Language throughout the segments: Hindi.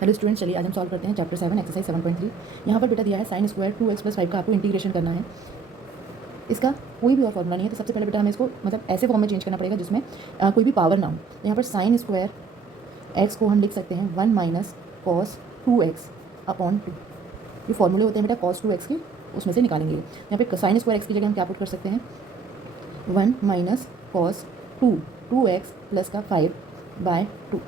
हेलो स्टूडेंट, चलिए आज हम सॉल्व करते हैं चैप्टर 7 एक्सरसाइज 7.3। यहाँ पर बेटा दिया है साइन स्क्वायर 2x + 5 का आपको इंटीग्रेशन करना है। इसका कोई भी और फॉर्मूला नहीं है, तो सबसे पहले बेटा हमें इसको मतलब ऐसे फॉर्म में चेंज करना पड़ेगा जिसमें कोई भी पावर ना हो। तो यहाँ पर साइन स्क्वायर एक्स को हम लिख सकते हैं 1 - cos 2x/2। ये फॉर्मूले होते हैं बेटा cos 2x के, उसमें से निकालेंगे। यहाँ पे साइन स्क्वायर एक्स की जगह हम क्या पुट कर सकते हैं 1 - cos 2x प्लस का 5/2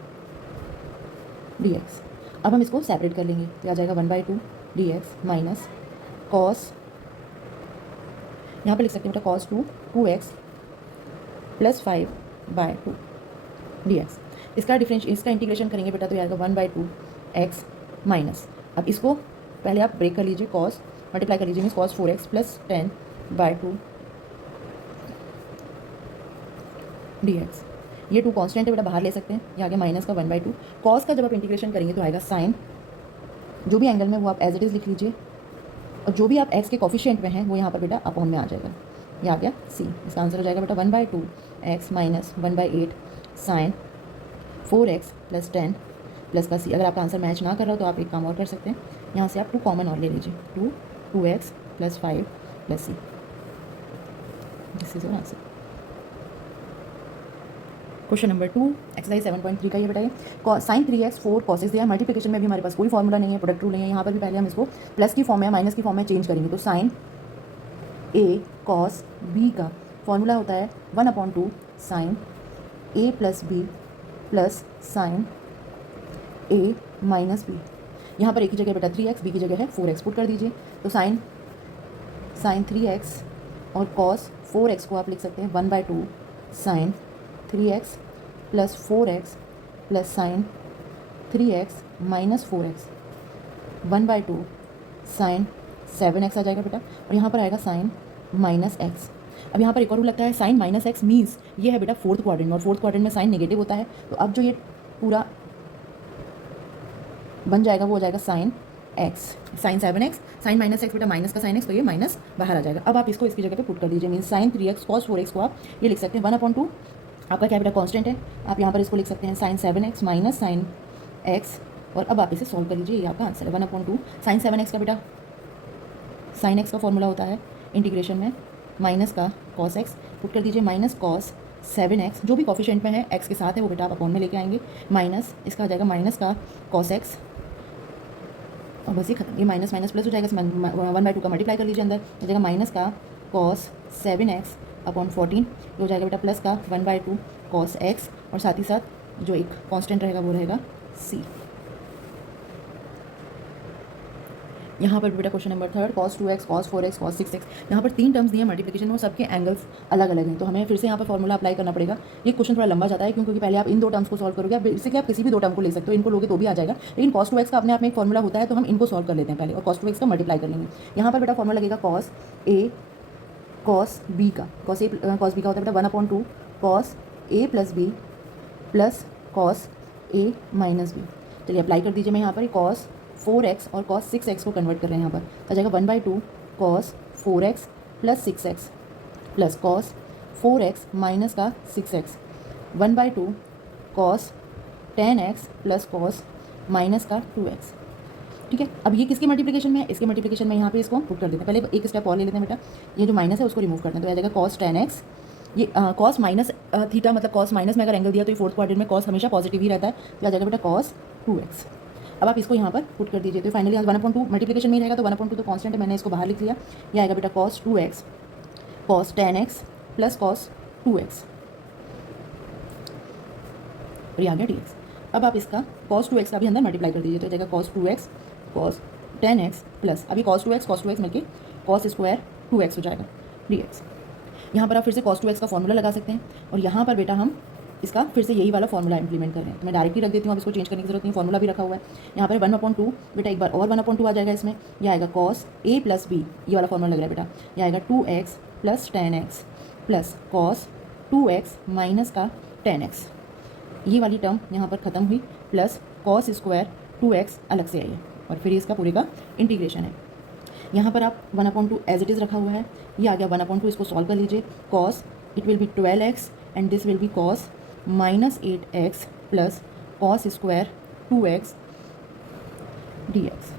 dx। अब हम इसको सेपरेट कर लेंगे, तो आ जाएगा 1/2 dx माइनस कॉस, यहाँ पे लिख सकते हैं बेटा cos 2x प्लस 5/2 dx। इसका इंटीग्रेशन करेंगे बेटा, तो ये आएगा 1/2 x माइनस, अब इसको पहले आप ब्रेक कर लीजिए, cos मल्टीप्लाई कर लीजिए, means cos 4x plus 10/2 dx। ये 2 कांस्टेंट है बेटा, बाहर ले सकते हैं, ये आ गया माइनस का 1/2। cos का जब आप इंटीग्रेशन करेंगे तो आएगा साइन, जो भी एंगल में वो आप एज इट इज़ लिख लीजिए, और जो भी आप x के कॉफिशिएंट में हैं वो यहाँ पर बेटा अपॉन में आ जाएगा। ये आ गया c। इसका आंसर हो जाएगा बेटा 1/2 x minus 1/8 sine 4x plus 10 plus का c। अगर आपका आंसर मैच ना कर रहा हो तो आप एक काम और कर सकते हैं, यहाँ से आप 2 कॉमन और ले लीजिए, 2x plus 5 plus c। This is your answer. Question number 2 exercise 7.3 का ये बताइए साइन 3x 4 cos x दिया है। मल्टीप्लिकेशन में भी हमारे पास कोई फॉर्मूला नहीं है, प्रोडक्ट रूल नहीं है। यहाँ पर भी पहले हम इसको प्लस की फॉर्म में या माइनस की फॉर्म में चेंज करेंगे, तो साइन a cos b का फॉर्मूला होता है 1/2 sine a plus b plus sine a minus b। यहाँ पर एक ही जगह बेटा 3x, b की जगह है 4x पुट कर दीजिए, तो साइन 3x और cos 4x को आप लिख सकते हैं 1/2 sine 3x plus 4x plus sine 3x minus 4x 1/2 sine 7x आ जाएगा बेटा, और यहाँ पर आएगा साइन माइनस x। अब यहाँ पर एक और रूल लगता है, साइन माइनस x मीन्स ये है बेटा फोर्थ क्वाड्रेंट, और फोर्थ क्वाड्रेंट में साइन नेगेटिव होता है। तो अब जो ये पूरा बन जाएगा वो हो जाएगा sine x, sine 7x, sine minus x बेटा माइनस का साइन x, तो ये माइनस बाहर आ जाएगा। अब आप इसको इसकी जगह पे पुट कर दीजिए, means sign 3x cos 4x को आप ये लिख सकते हैं 1/2, आपका क्या बेटा कांस्टेंट है, आप यहाँ पर इसको लिख सकते हैं sign 7x minus sign x, और अब आप इसे सॉल्व कर लीजिए, ये आपका आंसर है 1/2 साइन 7x का बेटा साइन x का फॉर्मूला होता है इंटीग्रेशन में माइनस का cos x, पुट कर दीजिए माइनस cos 7x, जो भी कॉफिशिएंट में है x के साथ है वो बेटा आप अपॉन में लेके आएंगे, माइनस इसका आ जाएगा माइनस का cos x, और बस ये खत्म, ये माइनस माइनस प्लस हो जाएगा, 1/2 का मल्टीप्लाई कर लीजिए, अंदर हो जाएगा माइनस का cos 7x अपॉन 14, हो जाएगा बेटा प्लस का 1/2 cos x, और साथ ही साथ जो एक कांस्टेंट रहेगा वो रहेगा c। यहाँ पर बेटा question number 3 cos 2x cos 4x cos 6x, यहाँ पर 3 टर्म्स दिए हैं मल्टीप्लिकेशन में, सबके एंगल्स अलग अलग हैं, तो हमें फिर से यहाँ पर फॉर्मूला अप्लाई करना पड़ेगा। ये क्वेश्चन थोड़ा लंबा जाता है क्योंकि पहले आप इन 2 टर्म्स को सॉल्व करोगे, आप इससे कि आप किसी भी 2 टर्म को ले सकते हो, इनको लोगे तो भी आ जाएगा, लेकिन cos 2x का अपने आप में एक फॉर्मूला होता है, तो हम इनको सॉल्व कर लेते हैं पहले, और cos 2x का मल्टीप्लाई कर लेंगे। यहाँ पर बेटा फॉर्मूला लगेगा cos a cos b का, cos b का होता है बेटा 1/2 cos a plus b plus cos a minus b। चलिए अप्लाई कर दीजिए, मैं यहाँ पर cos 4x और cos 6x को कन्वर्ट कर रहे हैं, यहाँ पर आ जाएगा 1/2 cos 4x plus 6x plus cos 4x minus का 6x 1/2 cos 10x plus cos minus का 2x। ठीक है, अब ये किसके मल्टीप्लिकेशन में है, इसके मल्टीप्लिकेशन में, यहाँ पे इसको पुट कर देते हैं। पहले एक स्टेप और ले लेते हैं बेटा, ये जो माइनस है उसको रिमूव करते हैं, तो आ जाएगा cos 10x, ये cos माइनस थीटा मतलब cos माइनस में अगर एंगल दिया तो ये फोर्थ क्वाड्रेंट में cos हमेशा पॉजिटिव ही रहता है, तो आ जाएगा बेटा cos 2x। अब आप इसको यहाँ पर पुट कर दीजिए, तो फाइनली 1/2 मल्टीप्लिकेशन में ही रहेगा, तो 1/2 तो कांस्टेंट है, मैंने इसको बाहर लिख लिया, ये आएगा बेटा cos 2x cos 10x plus cos 2x, और ये आ गया dx। अब आप इसका cos 2x का भी अंदर मल्टीप्लाई कर दीजिए, तो आ जाएगा cos 2x cos 10x plus अभी cos 2x मिलके cos स्क्वायर 2x हो जाएगा dx। यहाँ पर आप फिर से cos 2x का फॉर्मूला लगा सकते हैं, और यहाँ पर बेटा हम इसका फिर से यही वाला फॉर्मूला इंप्लीमेंट कर रहे हैं, तो मैं डायरेक्टली रख देती हूँ, अब इसको चेंज करने की जरूरत नहीं, फॉर्मूला भी रखा हुआ है। यहाँ पर 1/2 बेटा एक बार और 1/2 आ जाएगा इसमें, यह आएगा cos a प्लस b, ये वाला फॉर्मूला लग रहा है बेटा, यह आएगा 2x plus 10x plus cos 2x minus का 10x, ये वाली टर्म यहाँ पर ख़त्म हुई, प्लस cos स्क्वायर 2x अलग से आई है, और फिर इसका पूरे का इंटीग्रेशन है। यहाँ पर आप 1/2 एज इट इज़ रखा हुआ है, ये आ गया 1/2, इसको सॉल्व कर लीजिए, cos it will be 12x and this will B cos -8x plus cos square 2x D x.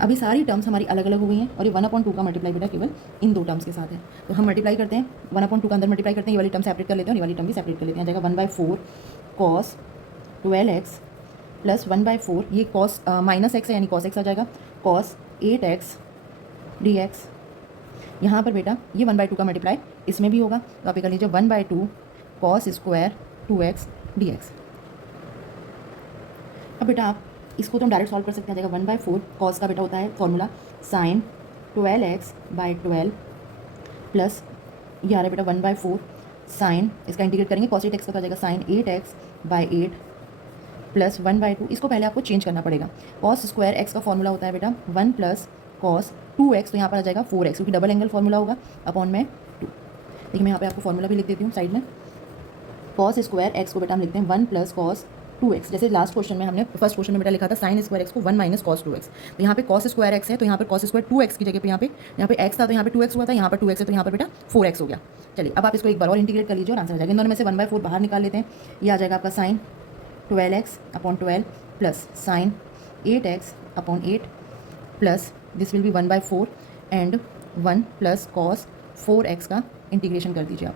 अभी सारी टर्म्स हमारी अलग अलग हो गई हैं और ये 1/2 का मल्टीप्लाई बेटा केवल इन दो टर्म्स के साथ है। तो हम मल्टीप्लाई करते हैं, 1/2 का अंदर मल्टीप्लाई करते हैं, ये वाली टर्म सेपरेट कर लेते हैं और ये वाली टर्म भी सेपरेट कर लेते हैं। आ जाएगा 1/4 कॉस 12x प्लस 1/4, ये कॉस माइनस एक्स है यानी कॉस एक्स आ जाएगा, कॉस 8x डी एक्स। यहाँ पर बेटा ये 1/2 का मल्टीप्लाई इसमें भी होगा, तो आप ये कर लीजिए 1/2 cos square 2x D x. अब बेटा आप इसको तो हम डायरेक्ट सॉल्व कर सकते हैं। आ जाएगा 1/4 कॉस का बेटा होता है फॉर्मूला साइन 12x/12 प्लस ये आ रहा है बेटा 1/4 साइन, इसका इंटीग्रेट करेंगे कॉस 8x का तो आ जाएगा साइन 8x/8 प्लस 1/2। इसको पहले आपको चेंज करना पड़ेगा। कॉस स्क्वायर एक्स का फॉर्मूला होता है बेटा 1 प्लस कॉस 2x, तो यहाँ पर आ जाएगा 4x क्योंकि डबल एंगल फॉर्मूला होगा अपॉन में 2। देखिए मैं यहाँ पे आपको फॉर्मूला भी लिख देती हूँ साइड में। कॉस स्क्वायर एक्स को बेटा हम लिखते हैं 1 प्लस कॉस 2x, जैसे लास्ट क्वेश्चन में हमने फर्स्ट क्वेश्चन में बेटा लिखा था साइन स्क्वायर एक्स को 1 माइनस कॉस 2x। तो यहाँ पे कॉस स्क्वायर एक्स है तो यहाँ पर कॉस स्क्वायर 2x की जगह पे यहाँ पे x था तो यहाँ पे 2x हुआ था, यहाँ पर 2x है तो यहाँ पर बेटा 4x हो गया। चलिए अब आप इसको एक बार और इंटीग्रेट कर लीजिए और आंसर आ जाएगा। इन दोनों में से 1/4 बाहर निकाल लेते हैं, ये आ जाएगा आपका sine 12x/12 plus sine 8x/8 plus this will be 1/4 and 1 plus cos 4x का इंटीग्रेशन कर दीजिए आप।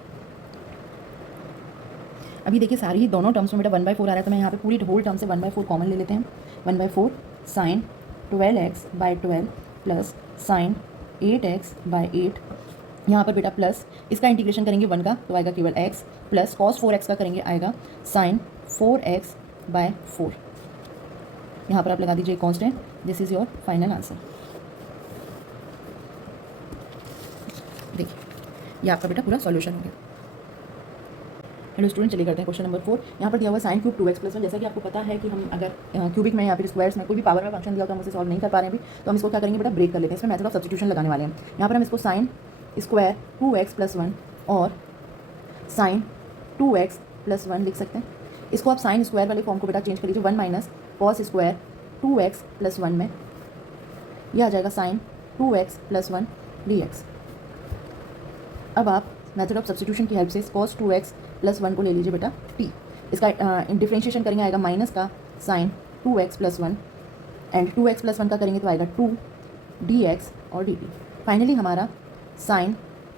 अभी देखिए सारी ही दोनों टर्म्स में बेटा 1/4 आ रहा है तो मैं यहाँ पे पूरी होल टर्म से 1/4 कॉमन ले लेते हैं। 1/4 sign 12x/12 plus sine 8x/8, यहाँ पर बेटा प्लस इसका इंटीग्रेशन करेंगे 1 का तो आएगा केवल x प्लस कॉस 4x का करेंगे आएगा साइन 4x/4। यहाँ पर आप लगा दीजिए constant, this is your final answer. देखिए ये आपका बेटा पूरा सॉल्यूशन हो गया। हेलो स्टूडेंट, चलिए करते हैं क्वेश्चन नंबर 4। यहाँ पर दिया हुआ साइन क्यूब 2x + 1। जैसा कि आपको पता है कि हम अगर क्यूबिक में या फिर स्क्वायर्स में कोई भी पावर में फंक्शन दिया हो तो हम उसे सॉल्व नहीं कर पा रहे हैं अभी, तो हम इसको क्या करेंगे बेटा ब्रेक कर लेते हैं। इसमें मेथड ऑफ सब्स्टिट्यूशन लगाने वाले हैं। यहाँ पर हम इसको साइन स्क्वायर 2x + 1 और साइन 2x + 1 लिख सकते हैं। इसको आप साइन स्क्वायर वाले फॉर्म को बेटा चेंज कर लीजिए 1 माइनस कॉस स्क्वायर 2x + 1 में, यह आ जाएगा साइन 2x + 1 dx। अब आप मेथड ऑफ सब्स्टिट्यूशन की हेल्प से cos 2x + 1 को ले लीजिए बेटा t, इसका डिफ्रेंशिएशन करेंगे आएगा माइनस का साइन 2x + 1 एंड 2x + 1 का करेंगे तो आएगा 2 dx और dt। फाइनली हमारा साइन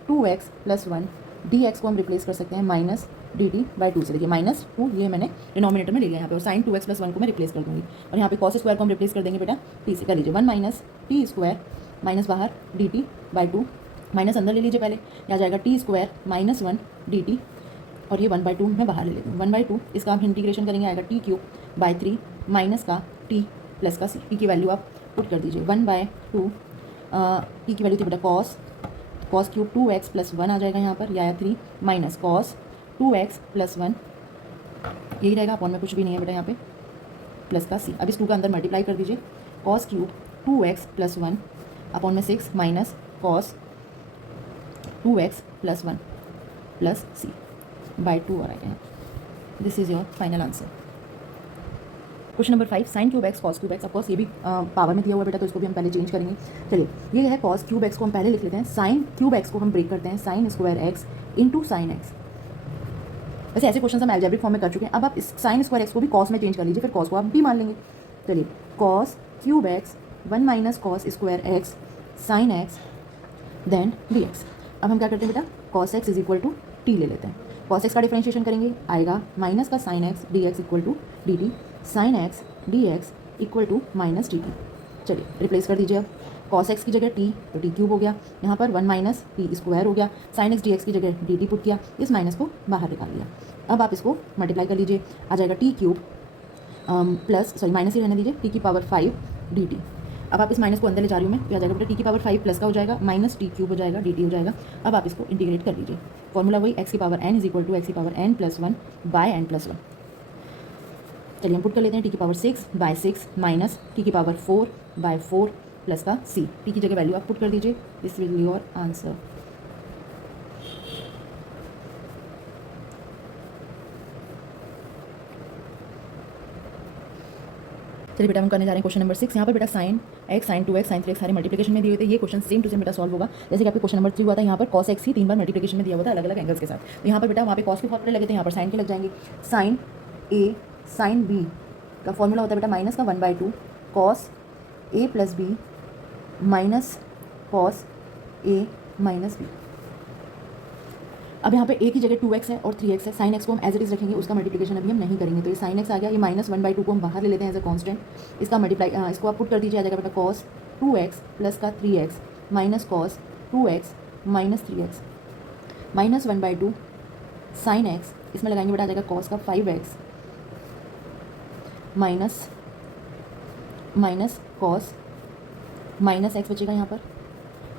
2x + 1 dx को हम रिप्लेस कर सकते हैं माइनस dt/2 से। देखिए -2 ये मैंने डिनोमिनेटर में ले लिया यहाँ पे और साइन 2x + 1 को मैं रिप्लेस कर दूँगी और यहाँ पे cos स्क्वायर को हम रिप्लेस कर देंगे बेटा t से। कर लीजिए 1 माइनस t स्क्वायर माइनस बाहर dt/2, माइनस अंदर ले लीजिए पहले, यहाँ जाएगा t स्क्वायर -1 dt और ये 1/2 मैं बाहर ले लेती हूँ। 1/2 इसका हम इंटीग्रेशन करेंगे आएगा t³/3 माइनस का t प्लस का c। t की वैल्यू आप पुट कर दीजिए 1/2 t की वैल्यू थी बेटा cos क्यूब 2x + 1 आ जाएगा यहाँ पर, या 3 माइनस cos 2x + 1 यही रहेगा, अपॉन में कुछ भी नहीं है बेटा यहाँ पे, प्लस का c। अब इस 2 का अंदर मल्टीप्लाई कर दीजिए, cos क्यूब 2x + 1 अपॉन में 6 minus cos 2x + 1 plus c/2 आ रहा है। This is your final answer. Question number 5 sine cube x cos cube x. Of course ये भी पावर में दिया हुआ बेटा तो इसको भी हम पहले चेंज करेंगे। चलिए ये है कॉस क्यूब एक्स को हम पहले लिख लेते हैं, साइन क्यूब एक्स को हम ब्रेक करते हैं sign square x into sine x. वैसे ऐसे क्वेश्चन हम एल्जेब्रिक फॉर्म में कर चुके हैं। अब आप इस साइन स्क्वायर एक्स को भी कॉस में चेंज कर लीजिए, फिर कॉस को आप भी मान लेंगे। चलिए cos cube x 1 minus cos square x sine x then d x. अब हम क्या करते हैं बेटा कॉस एक्स = t ले लेते हैं। कॉस एक्स का डिफ्रेंशिएशन करेंगे आएगा माइनस का sign x d x = dt, sign x d x = minus dt। चलिए रिप्लेस कर दीजिए। अब कॉस एक्स की जगह t तो t³ हो गया, यहाँ पर 1 माइनस t स्क्वायर हो गया, साइन एक्स डी एक्स की जगह dt पुट किया, इस माइनस को बाहर निकाल लिया। अब आप इसको मल्टीप्लाई कर लीजिए, आ जाएगा t³ प्लस माइनस ही रहने दीजिए t⁵ dt। अब आप इस माइनस को अंदर ले जा रही हूँ मैं, तो आ जाएगा बेटा t⁵ प्लस का हो जाएगा माइनस t³ हो जाएगा dt हो जाएगा। अब आप इसको इंटीग्रेट कर लीजिए, फॉर्मूला वही x⁴n = x⁴n + 1/n+1। चलिए हम पुट कर लेते हैं t⁵6/6 माइनस t⁴4/4 प्लस का c। t की जगह वैल्यू आप पुट कर दीजिए, this will be your answer. चलिए बेटा हम करने जा रहे हैं क्वेश्चन नंबर 6। यहाँ पर बेटा sine x sign 2x sign 3x सारे मल्टीप्लिकेशन में दिए हुए थे। ये क्वेश्चन सेम टू सेम बेटा सॉल्व होगा जैसे कि आपके क्वेश्चन नंबर 3 हुआ था। यहाँ पर cos x ही 3 बार मल्टीप्लिकेशन में दिया हुआ था अलग अलग एंगल्स के साथ। तो यहाँ पर बेटा वहाँ पे cos के फॉर्मूले लगे थे, यहाँ पर साइन के लग जाएंगे। साइन a साइन b का फॉर्मूला होता है बेटा माइनस का 1/2 cos ए प्लस बी माइनस कॉस ए माइनस बी। अब यहाँ पे ए की जगह 2x है और 3x है, साइन एक्स को हम एज इट इज़ रखेंगे, उसका मल्टीप्लिकेशन अभी हम नहीं करेंगे। तो ये साइन एक्स आ गया, ये -1/2 को हम बाहर ले लेते हैं एज अ कॉन्स्टेंट, इसका मल्टीप्लाई इसको आप पुट कर दीजिए, आ जाएगा बेटा कॉस 2x प्लस का 3x minus cos 2x minus 3x -1/2 sine x, इसमें लगाएंगे बेटा आ जाएगा कॉस का 5x minus cos minus x बचेगा यहाँ पर।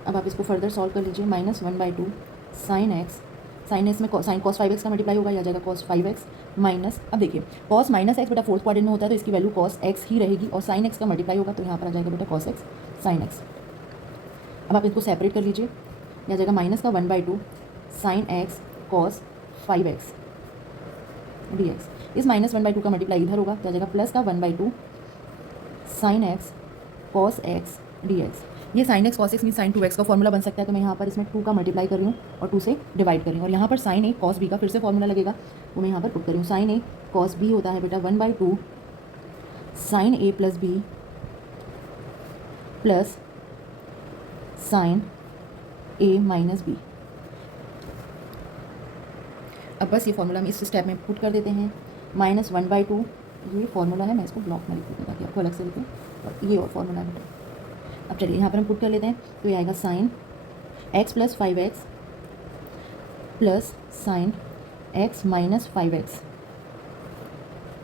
अब आप इसको फर्दर सॉल्व कर लीजिए, -1/2 साइन एक्स, साइन एक्स में साइन कॉस 5x का मल्टीप्लाई होगा, या जाएगा कॉस 5x माइनस, अब देखिए कॉस माइनस एक्स बेटा फोर्थ क्वाड्रेंट में होता है तो इसकी वैल्यू कॉस एक्स ही रहेगी, और साइन एक्स का मल्टीप्लाई होगा तो यहाँ पर आ जाएगा बेटा कॉस एक्स साइन एक्स। अब आप इसको सेपरेट कर लीजिए, या जाएगा माइनस का 1/2 sine x cos 5x dx। इस -1/2 का मल्टीप्लाई इधर होगा तो आ जाएगा प्लस का 1/2 sine x cos x dx। ये sine x cos x mean sine 2x का फॉर्मूला बन सकता है, तो मैं यहाँ पर इसमें 2 का मल्टीप्लाई कर रही हूँ और 2 से डिवाइड कर रही हूँ, और यहाँ पर साइन ए कॉस बी का फिर से फॉर्मूला लगेगा, वो मैं यहाँ पर पुट कर रही हूँ। साइन ए कॉस बी होता है बेटा 1/2 sign A plus B plus sign a minus b. अब बस ये फॉर्मूला हम इस स्टेप में पुट कर देते हैं, -1/2 ये फॉर्मूला है, मैं इसको ब्लॉक में लिख देती हूँ ताकि आपको अलग से लिखें, और ये और फॉर्मूला है बेटा। अब चलिए यहाँ पर हम पुट कर लेते हैं, तो ये आएगा sine x plus 5x plus sine x minus 5x,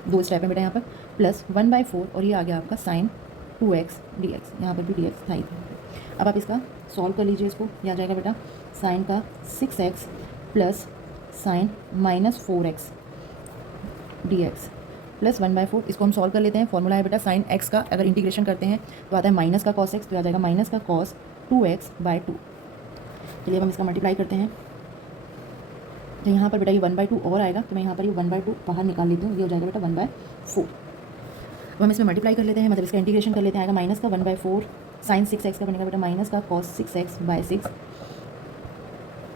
2 step है बेटा यहाँ पर, प्लस 1/4 और ये आ गया आपका साइन 2x dx, यहाँ पर भी dx था ही। अब आप इसका सॉल्व कर लीजिए, इसको यह आ जाएगा बेटा साइन का 6x plus sign -4x dx plus 1/4, इसको हम सॉल्व कर लेते हैं। फॉर्मूला है बेटा साइन x का अगर इंटीग्रेशन करते हैं तो आता है माइनस का कॉस x, तो आ जाएगा माइनस का कॉस 2x/2। चलिए अब हम इसका मल्टीप्लाई करते हैं, तो यहाँ पर बेटा ये 1/2 और आएगा, तो मैं यहाँ पर ये 1/2 बाहर निकाल लेती हूँ, ये हो जाएगा बेटा 1/4। अब हम इसमें मल्टीप्लाई कर लेते हैं, मतलब इसका इंटीग्रेशन कर लेते हैं, आएगा माइनस का 1/4 साइन 6x का बनेगा बेटा माइनस का कॉस 6x/6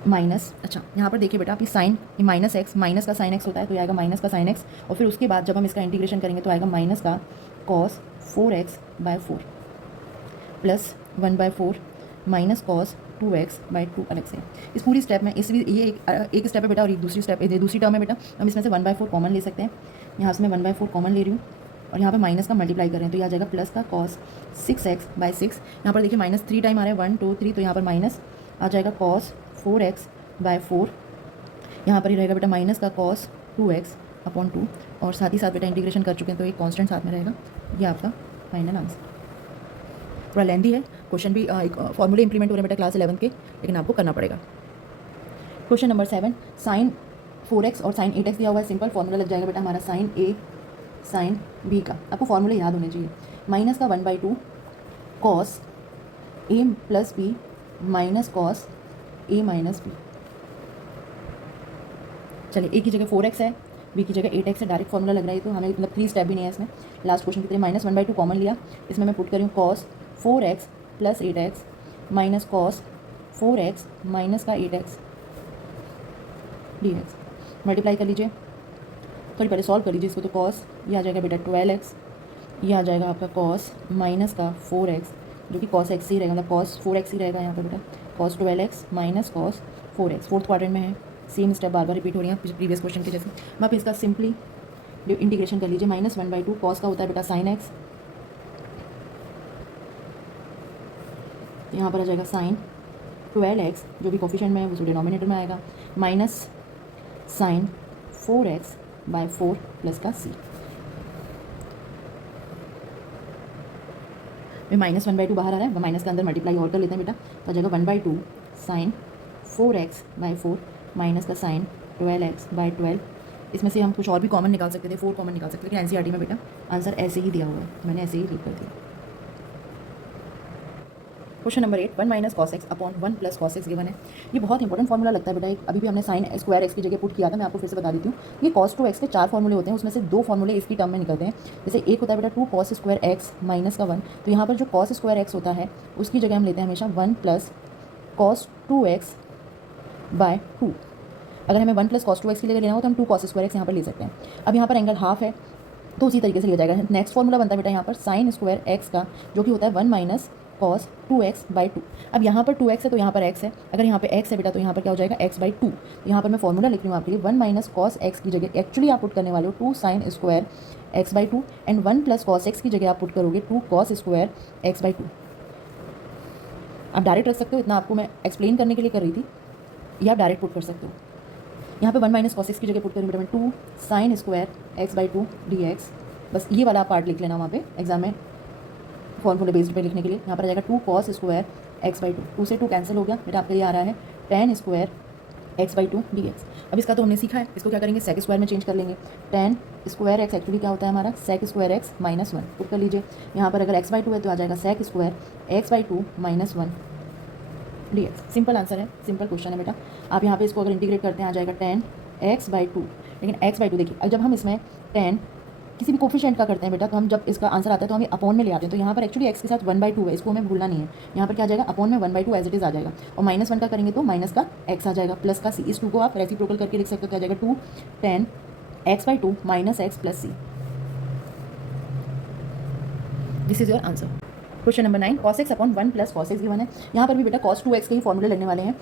माइनस, अच्छा यहाँ पर देखिए बेटा, आपकी साइन ये माइनस एक्स, माइनस का साइन एक्स होता है तो ये आएगा माइनस का साइन एक्स, और फिर उसके बाद जब हम इसका इंटीग्रेशन करेंगे तो आएगा माइनस का cos 4x/4 plus 1/4 minus cos 2x/2 अलग से। इस पूरी स्टेप में इस ये एक स्टेप है बेटा, और एक दूसरी स्टेप दूसरी टर्म है बेटा, हम इसमें से 1/4 कॉमन ले सकते हैं, यहाँ से मैं 1/4 कॉमन ले रही हूँ, और यहाँ पे माइनस का मल्टीप्लाई कर रहे हैं तो यह आ जाएगा प्लस का कॉस 6x/6। यहाँ पर देखिए माइनस 3 टाइम आ रहा है, 1 2 3, तो यहाँ पर माइनस आ जाएगा कॉस 4x/4, यहाँ पर ही रहेगा बेटा माइनस का कॉस 2x/2, और साथ ही साथ बेटा इंटीग्रेशन कर चुके हैं तो एक कांस्टेंट साथ में रहेगा, ये आपका फाइनल आंसर। थोड़ा लेंदी है क्वेश्चन भी, एक फॉर्मूले इंप्लीमेंट हो रहे हैं बेटा क्लास 11 के, लेकिन आपको करना पड़ेगा। क्वेश्चन नंबर 7, साइन 4x और साइन 8x दिया हुआ है, सिंपल फॉर्मूला लग जाएगा बेटा हमारा साइन a साइन b का, आपको फॉर्मूले याद होने चाहिए, माइनस का 1/2 cos a plus b minus cos a minus b। चलिए a की जगह 4x है, b की जगह 8x है, डायरेक्ट फॉर्मूला लग रहा है, तो हमें मतलब 3 स्टेप भी नहीं है इसमें। लास्ट क्वेश्चन की तरह -1/2 कॉमन लिया, इसमें मैं पुट करी हूँ cos 4x plus 8x minus cos 4x minus का 8x dx, मल्टीप्लाई कर लीजिए, थोड़ी पहले सॉल्व कर लीजिए इसको, तो कॉस ये आ जाएगा बेटा 12x, ये आ जाएगा आपका कॉस माइनस का 4x जो कि कॉस x ही रहेगा, मतलब कॉस 4x ही रहेगा यहाँ पर बेटा, cos 12x minus cos 4x, fourth quadrant में है, सेम स्टेप बार बार रिपीट हो रही है प्रीवियस क्वेश्चन के जैसे। अब आप इसका सिंपली इंटीग्रेशन कर लीजिए, -1/2 कॉस का होता है बेटा साइन x, यहाँ पर आ जाएगा साइन 12x जो भी कोफिशिएंट में है वो डिनोमिनेटर में आएगा, माइनस साइन 4x/4 प्लस का c। में -1/2 बाहर आ रहा है, माइनस के अंदर मल्टीप्लाई और कर लेते हैं बेटा, तो आ जाएगा 1/2 साइन 4x/4 माइनस का साइन 12x/12। इसमें से हम कुछ और भी कॉमन निकाल सकते थे, 4 कॉमन निकाल सकते थे, लेकिन एनसीईआरटी में बेटा आंसर ऐसे ही दिया हुआ है, मैंने ऐसे ही लिख कर दिया। Question number 8, 1 minus cos x upon 1 plus cos x given है। ये बहुत इंपॉर्टेंट फॉर्मूला लगता है बेटा, अभी भी हमने साइन स्क्वायर एक्स की जगह पुट किया था, मैं आपको फिर से बता देती हूँ। ये कॉस 2x के 4 फॉर्मूले होते हैं, उसमें से 2 फॉर्मूले इसकी टर्म में निकलते हैं। जैसे एक होता है बेटा 2 कॉस स्क्वायर एक्स माइनस का 1, तो यहाँ पर जो कॉस स्क्वायर एक्स होता है उसकी जगह हम लेते हैं हमेशा 1 प्लस कॉस 2x/2। अगर हमें 1 प्लस कॉस 2x की जगह लेना हो तो हम 2 कॉस स्क्वायर एक्स यहाँ पर ले सकते हैं। अब यहाँ पर एंगल हाफ है, तो उसी तरीके से लिया जाएगा। नेक्स्ट फॉर्मूला बनता है बेटा यहाँ पर साइन स्क्वायर एक्स का, जो कि होता है 1 माइनस कॉस 2x/2। अब यहाँ पर 2x है तो यहाँ पर x है, अगर यहाँ पे x है बेटा तो यहाँ पर क्या हो जाएगा x/2। यहाँ पर मैं फॉर्मूला लिख रही हूँ आपके लिए, 1 माइनस कॉस एक्स की जगह एक्चुअली आप पुट करने वाले हो 2 sine square x/2 and 1 plus cos x की जगह आप पुट करोगे 2 कॉस स्क्वायर x/2। आप डायरेक्ट रख सकते हो, इतना आपको मैं एक्सप्लेन करने के लिए कर रही थी, या आप डायरेक्ट पुट कर सकते हो। यहाँ पे 1 माइनस कॉस एक्स की जगह पुट करूँगी बेटा मैं 2 साइन स्क्वायर x/2 dx। बस ये वाला पार्ट लिख लेना वहाँ पे एग्जाम में फॉर्मूले बेस्ड पे लिखने के लिए। यहाँ पर आ जाएगा 2 कॉस स्क्वायर x/2, 2 से 2 कैंसिल हो गया बेटा, आपके लिए आ रहा है tan स्क्वायर x/2 dx। अब इसका तो हमने सीखा है, इसको क्या करेंगे सेक स्क्वायर में चेंज कर लेंगे। tan स्क्वायर एक्स एक्चुअली क्या होता है हमारा sec square x minus 1, put कर लीजिए। यहाँ पर अगर x/2 है तो आ जाएगा sec square x/2 minus 1 dx। Simple answer है, सिंपल क्वेश्चन है बेटा। आप यहाँ पे इसको अगर इंटीग्रेट करते हैं आ जाएगा tan x/2, लेकिन x/2 देखिए, अब जब हम इसमें tan किसी भी कोफिशिएंट का करते हैं बेटा, तो हम जब इसका आंसर आता है तो हम अपॉन में ले आते हैं, तो यहाँ पर एक्चुअली x के साथ 1/2 है, इसको हमें भूलना नहीं है। यहाँ पर क्या आ जाएगा अपॉन में 1/2 एज इट इज़ आ जाएगा, और -1 का करेंगे तो माइनस का x आ जाएगा, प्लस का c। इस 2 को आप रेसिप्रोकल करके लिख सकते हो, तो आ जाएगा 2 tan x/2 minus x plus c। This is your answer. Question number 9, cos x upon 1 plus cos x given है। यहाँ पर भी बेटा cos 2x के ही फॉर्मूले लगने वाले हैं।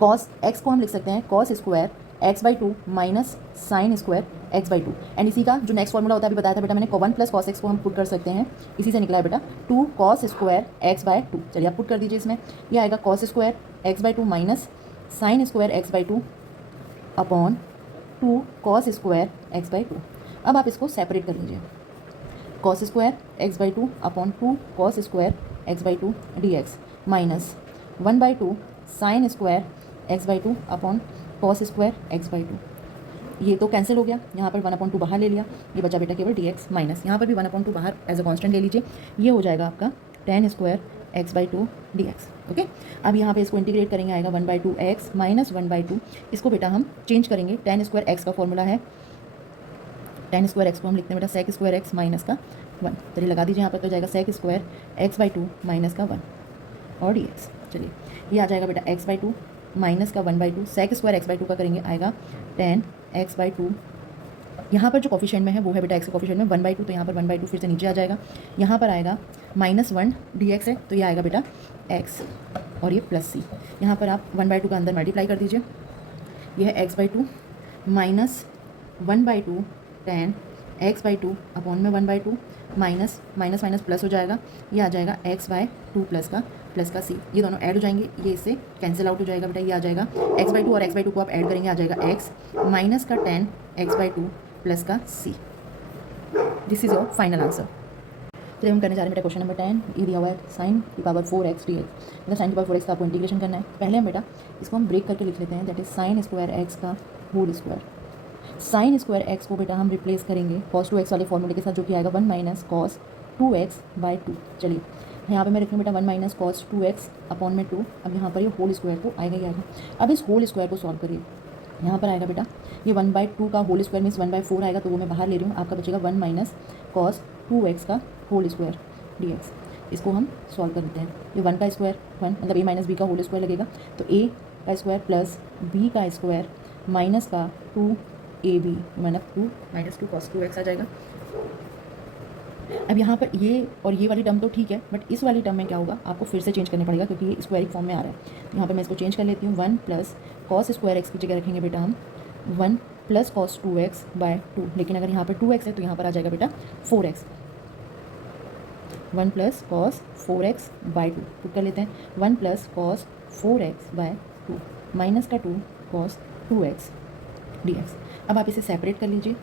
cos x को हम लिख सकते हैं cos square x/2 minus sine square x/2, and इसी का जो नेक्स्ट फॉर्मूला होता है अभी बताया था बेटा मैंने, 1 प्लस cos x को हम पुट कर सकते हैं, इसी से निकला है बेटा 2 cos स्क्वायर x/2। चलिए आप पुट कर दीजिए इसमें, ये आएगा cos square x/2 minus sine square x/2 upon 2 cos square x/2। अब आप इसको सेपरेट कर लीजिए, cos square x/2 upon 2 cos square x/2 dx minus 1/2 sine square x/2 upon cos square x/2। ये तो कैंसिल हो गया, यहाँ पर 1/2 बाहर ले लिया, ये बचा बेटा केवल dx माइनस, यहाँ पर भी 1/2 बाहर एज अ कांस्टेंट ले लीजिए, ये हो जाएगा आपका tan square x/2 dx। Okay, अब यहाँ पे इसको इंटीग्रेट करेंगे, आएगा 1/2 x माइनस 1/2, इसको बेटा हम चेंज करेंगे, tan स्क्वायर x का फॉर्मूला है, tan स्क्वायर x को हम लिखते हैं बेटा सेक स्क्वायर x माइनस का 1। चलिए लगा दीजिए यहाँ पर, तो जाएगा सेक स्क्वायर x/2 माइनस का 1 और dx। चलिए ये आ जाएगा बेटा x/2 माइनस का 1/2, सेक स्क्वायर x/2 का करेंगे आएगा tan x/2। यहाँ पर जो कोफिशिएंट में है वो है बेटा x के कोफिशिएंट में 1/2, तो यहाँ पर 1/2 फिर से नीचे आ जाएगा, यहाँ पर आएगा -1 dx है, तो ये आएगा बेटा x और ये प्लस c। यहाँ पर आप 1/2 का अंदर मल्टीप्लाई कर दीजिए, ये है x/2 minus 1/2 tan x/2 upon में 1/2 माइनस माइनस माइनस प्लस हो जाएगा, ये आ जाएगा x/2 प्लस का c। ये दोनों ऐड हो जाएंगे, ये इससे कैंसिल आउट हो जाएगा बेटा, ये आ जाएगा x/2 और x/2 को आप ऐड करेंगे, आ जाएगा x माइनस का tan x/2 प्लस का c। This is your final answer. चलिए हम करने जा रहे हैं बेटा क्वेश्चन नंबर 10। ये दिया हुआ है साइन की पावर 4x dx, मतलब साइन की पावर 4x का आपको इंटीग्रेशन करना है। पहले हम बेटा इसको हम ब्रेक करके लिख लेते हैं, that is sine square x का whole square. Sine square x को बेटा हम रिप्लेस करेंगे cos 2x वाले फॉर्मूले के साथ, जो कि आएगा 1 माइनस cos 2x/2। चलिए यहाँ पे मैं लिखूँ बेटा 1 माइनस cos 2x अपॉन में 2, अब यहाँ पर ये होल स्क्वायर तो आएगा ही आएगा। अब इस होल स्क्वायर को सॉल्व करिए, यहाँ पर आएगा बेटा ये 1/2 का होल स्क्वायर मीन्स 1/4 आएगा, तो वो मैं बाहर ले रही हूँ, आपका बचेगा 1 माइनस cos 2x का होल स्क्वायर dx। इसको हम सॉल्व कर देते हैं, ये 1 का स्क्वायर 1 मतलब a माइनस बी का होल स्क्वायर लगेगा, तो a का स्क्वायर प्लस b का स्क्वायर माइनस का 2ab minus 2 minus 2 cos 2x आ जाएगा। अब यहाँ पर ये और ये वाली टर्म तो ठीक है, बट इस वाली टर्म में क्या होगा, आपको फिर से चेंज करने पड़ेगा क्योंकि ये स्क्वायरिक फॉर्म में आ रहा है। यहाँ पर मैं इसको चेंज कर लेती हूँ, 1 प्लस cos स्क्वायर एक्स की जगह रखेंगे बेटा हम 1 प्लस cos 2x/2, लेकिन अगर यहाँ पर 2x है तो यहाँ पर आ जाएगा बेटा 4x। 1 plus cos 4x/2 put कर लेते हैं, 1 प्लस cos 4x/2 माइनस का 2 cos 2x dx। अब आप इसे सेपरेट कर लीजिए,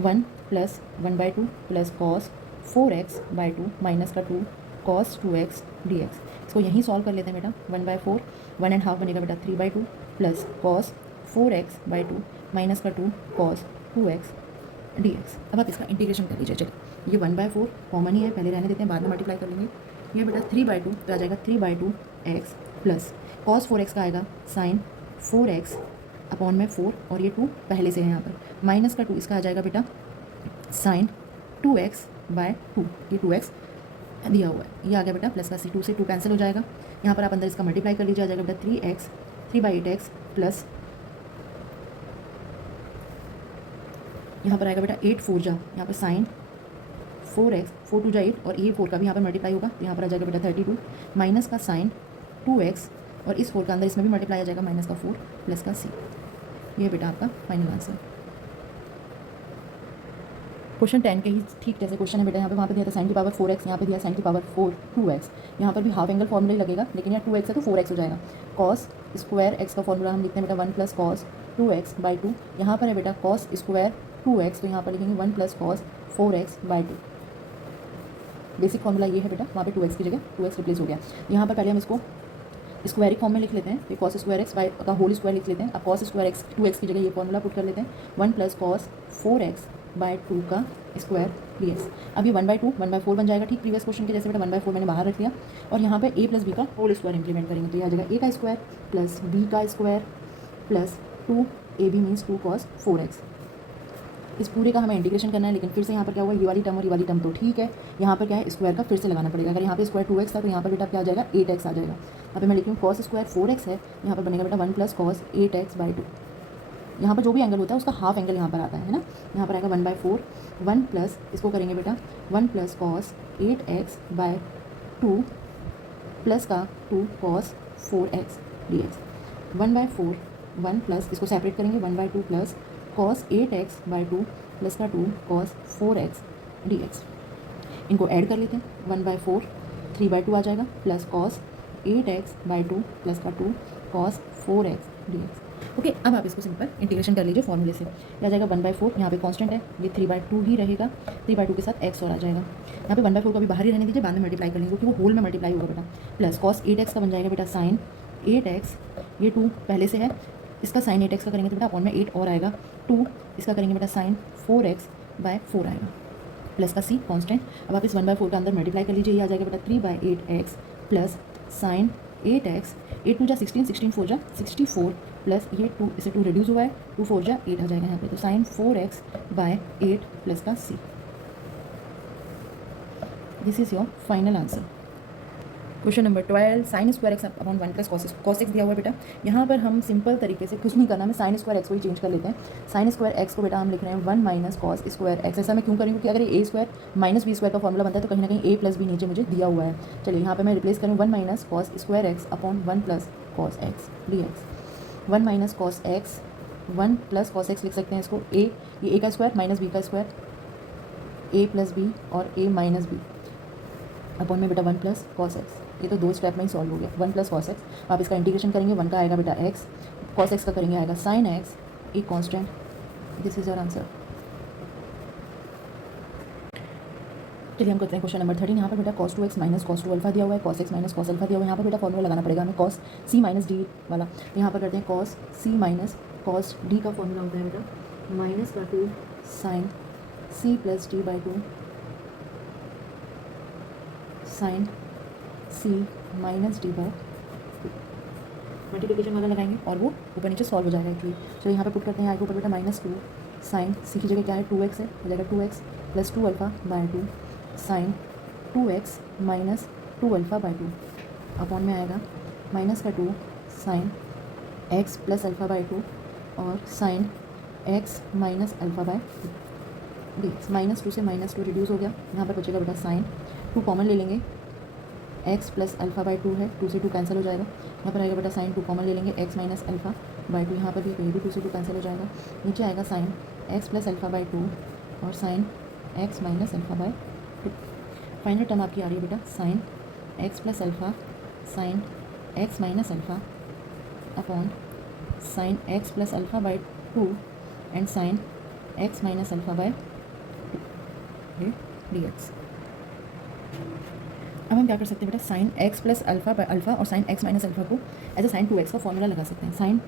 1 plus 1/2 plus cos 4x/2 minus का 2 cos 2x dx। इसको यहीं सॉल्व कर लेते हैं बेटा, 1/4 1.5 बनेगा बेटा 3/2 प्लस cos 4x/2 माइनस का 2 cos 2x dx। अब आप इसका इंटीग्रेशन कर लीजिए। चलिए ये 1/4 कॉमन ही है, पहले रहने देते हैं, बाद में मल्टीप्लाई कर लेंगे। ये बेटा 3/2 तो आ जाएगा 3/2x प्लस cos 4x का आएगा साइन 4x अपॉन में 4 और ये 2 पहले से है यहाँ पर, माइनस का 2 इसका आ जाएगा बेटा साइन 2x/2, ये 2x दिया हुआ है, ये आ गया बेटा प्लस का c, 2 से 2 कैंसिल हो जाएगा। यहाँ पर आप अंदर इसका मल्टीप्लाई कर लीजिए, आ जाएगा बेटा 3x 3/8x प्लस यहाँ पर आएगा बेटा 8 4 जा, यहाँ पर साइन 4x, 4 2 जा 8 और ये 4 का भी यहाँ पर मल्टीप्लाई होगा तो यहाँ पर आ जाएगा बेटा 32 माइनस का साइन 2x और इस 4 का अंदर इसमें भी मल्टीप्लाई आ जाएगा माइनस का 4 प्लस का c। ये बेटा आपका फाइनल आंसर। क्वेश्चन 10 के ही ठीक जैसे क्वेश्चन है बेटा, यहाँ पे वहाँ पे दिया था साइन की पावर 4x, यहाँ पे दिया साइन की पावर 2x। यहाँ पर भी हाफ एंगल फॉर्मूला ही लगेगा, लेकिन यहाँ 2x है तो 4x हो जाएगा। कॉस स्क्वायर x का फॉर्मूला हम लिखते हैं बेटा 1 प्लस कॉस 2x बाई 2। यहाँ पर है बेटा कॉस स्क्वायर 2x, तो यहाँ पर लिखेंगे 1 plus cos 4x by 2। Basic formula ये है बेटा, वहाँ पे 2x की जगह 2x रिप्लेस हो गया। यहाँ पर पहले हम इसको स्क्वायरिक फॉर्म में लिख लेते हैं, फिर कॉस स्क्वायर एक्स बाई का होल स्क्वायर लिख लेते हैं। अब कॉस स्क्वायर एक्स 2x की जगह ये फॉर्मूला पुट कर लेते हैं 1 प्लस कॉस 4x बाय 2 का स्क्वायर dx। अब ये 1/2 1/4 बन जाएगा, ठीक प्रीवियस क्वेश्चन के जैसे बेटा 1/4 मैंने बाहर रख लिया और यहाँ पे a प्लस बी का होल स्क्वायर इंप्लीमेंट करेंगे तो ये आ जाएगा a का स्क्वायर प्लस b का square plus 2ab means 2 cos 4x। इस पूरे का हमें इंटीग्रेशन करना है, लेकिन फिर से यहाँ पर क्या हुआ, ये वाली टर्म और ये वाली टर्म तो ठीक है, यहाँ पर क्या है स्क्वायर का फिर से लगाना पड़ेगा। अगर यहाँ पे स्क्वायर 2x था तो यहाँ पर बेटा क्या आ जाएगा 8x आ जाएगा। यहाँ पे मैं लिखूँ कॉस स्क्वायर 4x है, यहाँ पर बनेगा बेटा 1 प्लस कॉस 8x बाई 2। यहाँ पर जो भी एंगल होता है उसका हाफ एंगल यहाँ पर आता है ना, यहाँ पर आएगा 1/4 1 प्लस इसको करेंगे बेटा 1 plus cos 8x bye 2 plus का 2 कॉस 4x dx। 1/4 1 प्लस इसको सेपरेट करेंगे 1/2 plus cos 8x by 2 plus का 2 कॉस 4x dx। इनको ऐड कर लेते हैं 1/4 3/2 आ जाएगा plus cos 8x by 2 plus का 2 कॉस 4x dx। ओके, अब आप इसको सिंपल इंटीग्रेशन कर लीजिए फॉर्मूले से। ये आ जाएगा 1/4, यहाँ पे कांस्टेंट है, ये 3/2 ही रहेगा, 3/2 के साथ x और आ जाएगा। यहाँ पे 1/4 का भी बाहर ही रहने दीजिए, बाद में मल्टीप्लाई कर लेंगे क्योंकि वो होल में मल्टीप्लाई होगा बेटा। प्लस कॉस 8x का बन जाएगा बेटा साइन 8x, ये 2 पहले से है, इसका साइन 8x का करेंगे तो बेटा अपॉन में 8 और आएगा 2, इसका करेंगे बेटा साइन 4x बाय 4 आएगा प्लस का c कांस्टेंट। अब आप इस 1/4 का अंदर मल्टीप्लाई कर लीजिए, ये आ जाएगा बेटा 3/8x प्लस साइन 8x, 8 2 जा 16 16 4 जा 64 प्लस ये 2 इसे 2 रिड्यूस हुआ है 2 4 जा 8 आ जाएगा यहाँ पे, तो साइन 4x बाय 8 प्लस का c। This is your final answer. Question number 12 sign square x upon 1 plus cos x दिया हुआ है बेटा। यहाँ पर हम सिंपल तरीके से कुछ नहीं करना, हमें साइन स्क्वायर एक्स को ही चेंज कर लेते हैं। साइन स्क्वायर एक्स को बेटा हम लिख रहे हैं 1 माइनस कॉस स्क्वायर एक्स। ऐसा मैं क्यों करूँ, क्योंकि अगर ए स्क्वायर माइनस बी स्क्वायर का फॉर्मूला बनता है तो कहीं ना कहीं ए प्लस बी नीचे मुझे दिया हुआ है। चलिए यहाँ पर मैं रिप्लेस करूँ 1 minus cos square x upon 1 plus cos x d x. 1 minus cos x 1 plus cos x लिख सकते हैं इसको ये ए का स्क्वायर माइनस बी का स्क्वायर ए प्लस बी और ए माइनस बी अपॉन में बेटा 1 प्लस कॉस एक्स। ये तो 2 स्टेप में ही सॉल्व हो गया। 1 प्लस कॉस एक्स, आप इसका इंटीग्रेशन करेंगे 1 का आएगा बेटा एक्स, कॉस एक्स का करेंगे आएगा sine x, a constant. This is your answer. चलिए हम करते हैं क्वेश्चन नंबर 13। यहाँ पर बेटा cos 2x minus cos 2 alpha दिया हुआ है, cos x minus cos alpha दिया हुआ है। यहाँ पर बेटा फॉर्मूला लगाना पड़ेगा हमें cos c माइनस डी वाला। यहाँ पर करते हैं cos c minus cos d का फॉर्मूला होता है बेटा माइनस का 2 sine c plus d by 2 sine c minus d by 2। Multiplication वाला लगाएंगे और वो ऊपर नीचे सॉल्व हो जाएगा एक्चुअली। चलिए यहाँ पर पुट करते हैं, आई के ऊपर बेटा माइनस 2 साइन c की जगह क्या है 2x है, हो जाएगा 2x plus 2 alpha by 2 sine 2x minus 2 alpha by 2 upon में आएगा माइनस का 2 sine x plus alpha by 2 और sine x minus alpha by 2 d. Minus 2 से माइनस 2 रिड्यूस हो गया, यहाँ पर बचेगा बेटा साइन 2 कॉमन ले लेंगे, x प्लस अल्फा बाई 2 है, 2 से 2 कैंसिल हो जाएगा। यहाँ पर आएगा बेटा साइन 2 कॉमन ले लेंगे, x माइनस अल्फा बाई 2, यहाँ पर भी कहीं भी 2 से 2 कैंसिल हो जाएगा। नीचे आएगा sine x plus alpha by 2 और sine x minus alpha by 2। Final term आपकी आ रही है बेटा sine x plus alpha sine x minus alpha upon sine x plus alpha by 2 and sine x minus alpha by 2 dx। अब हम क्या कर सकते हैं बेटा sine x plus alpha by alpha और साइन x माइनस अल्फा को एज अ साइन 2x का फॉर्मूला लगा सकते हैं। साइन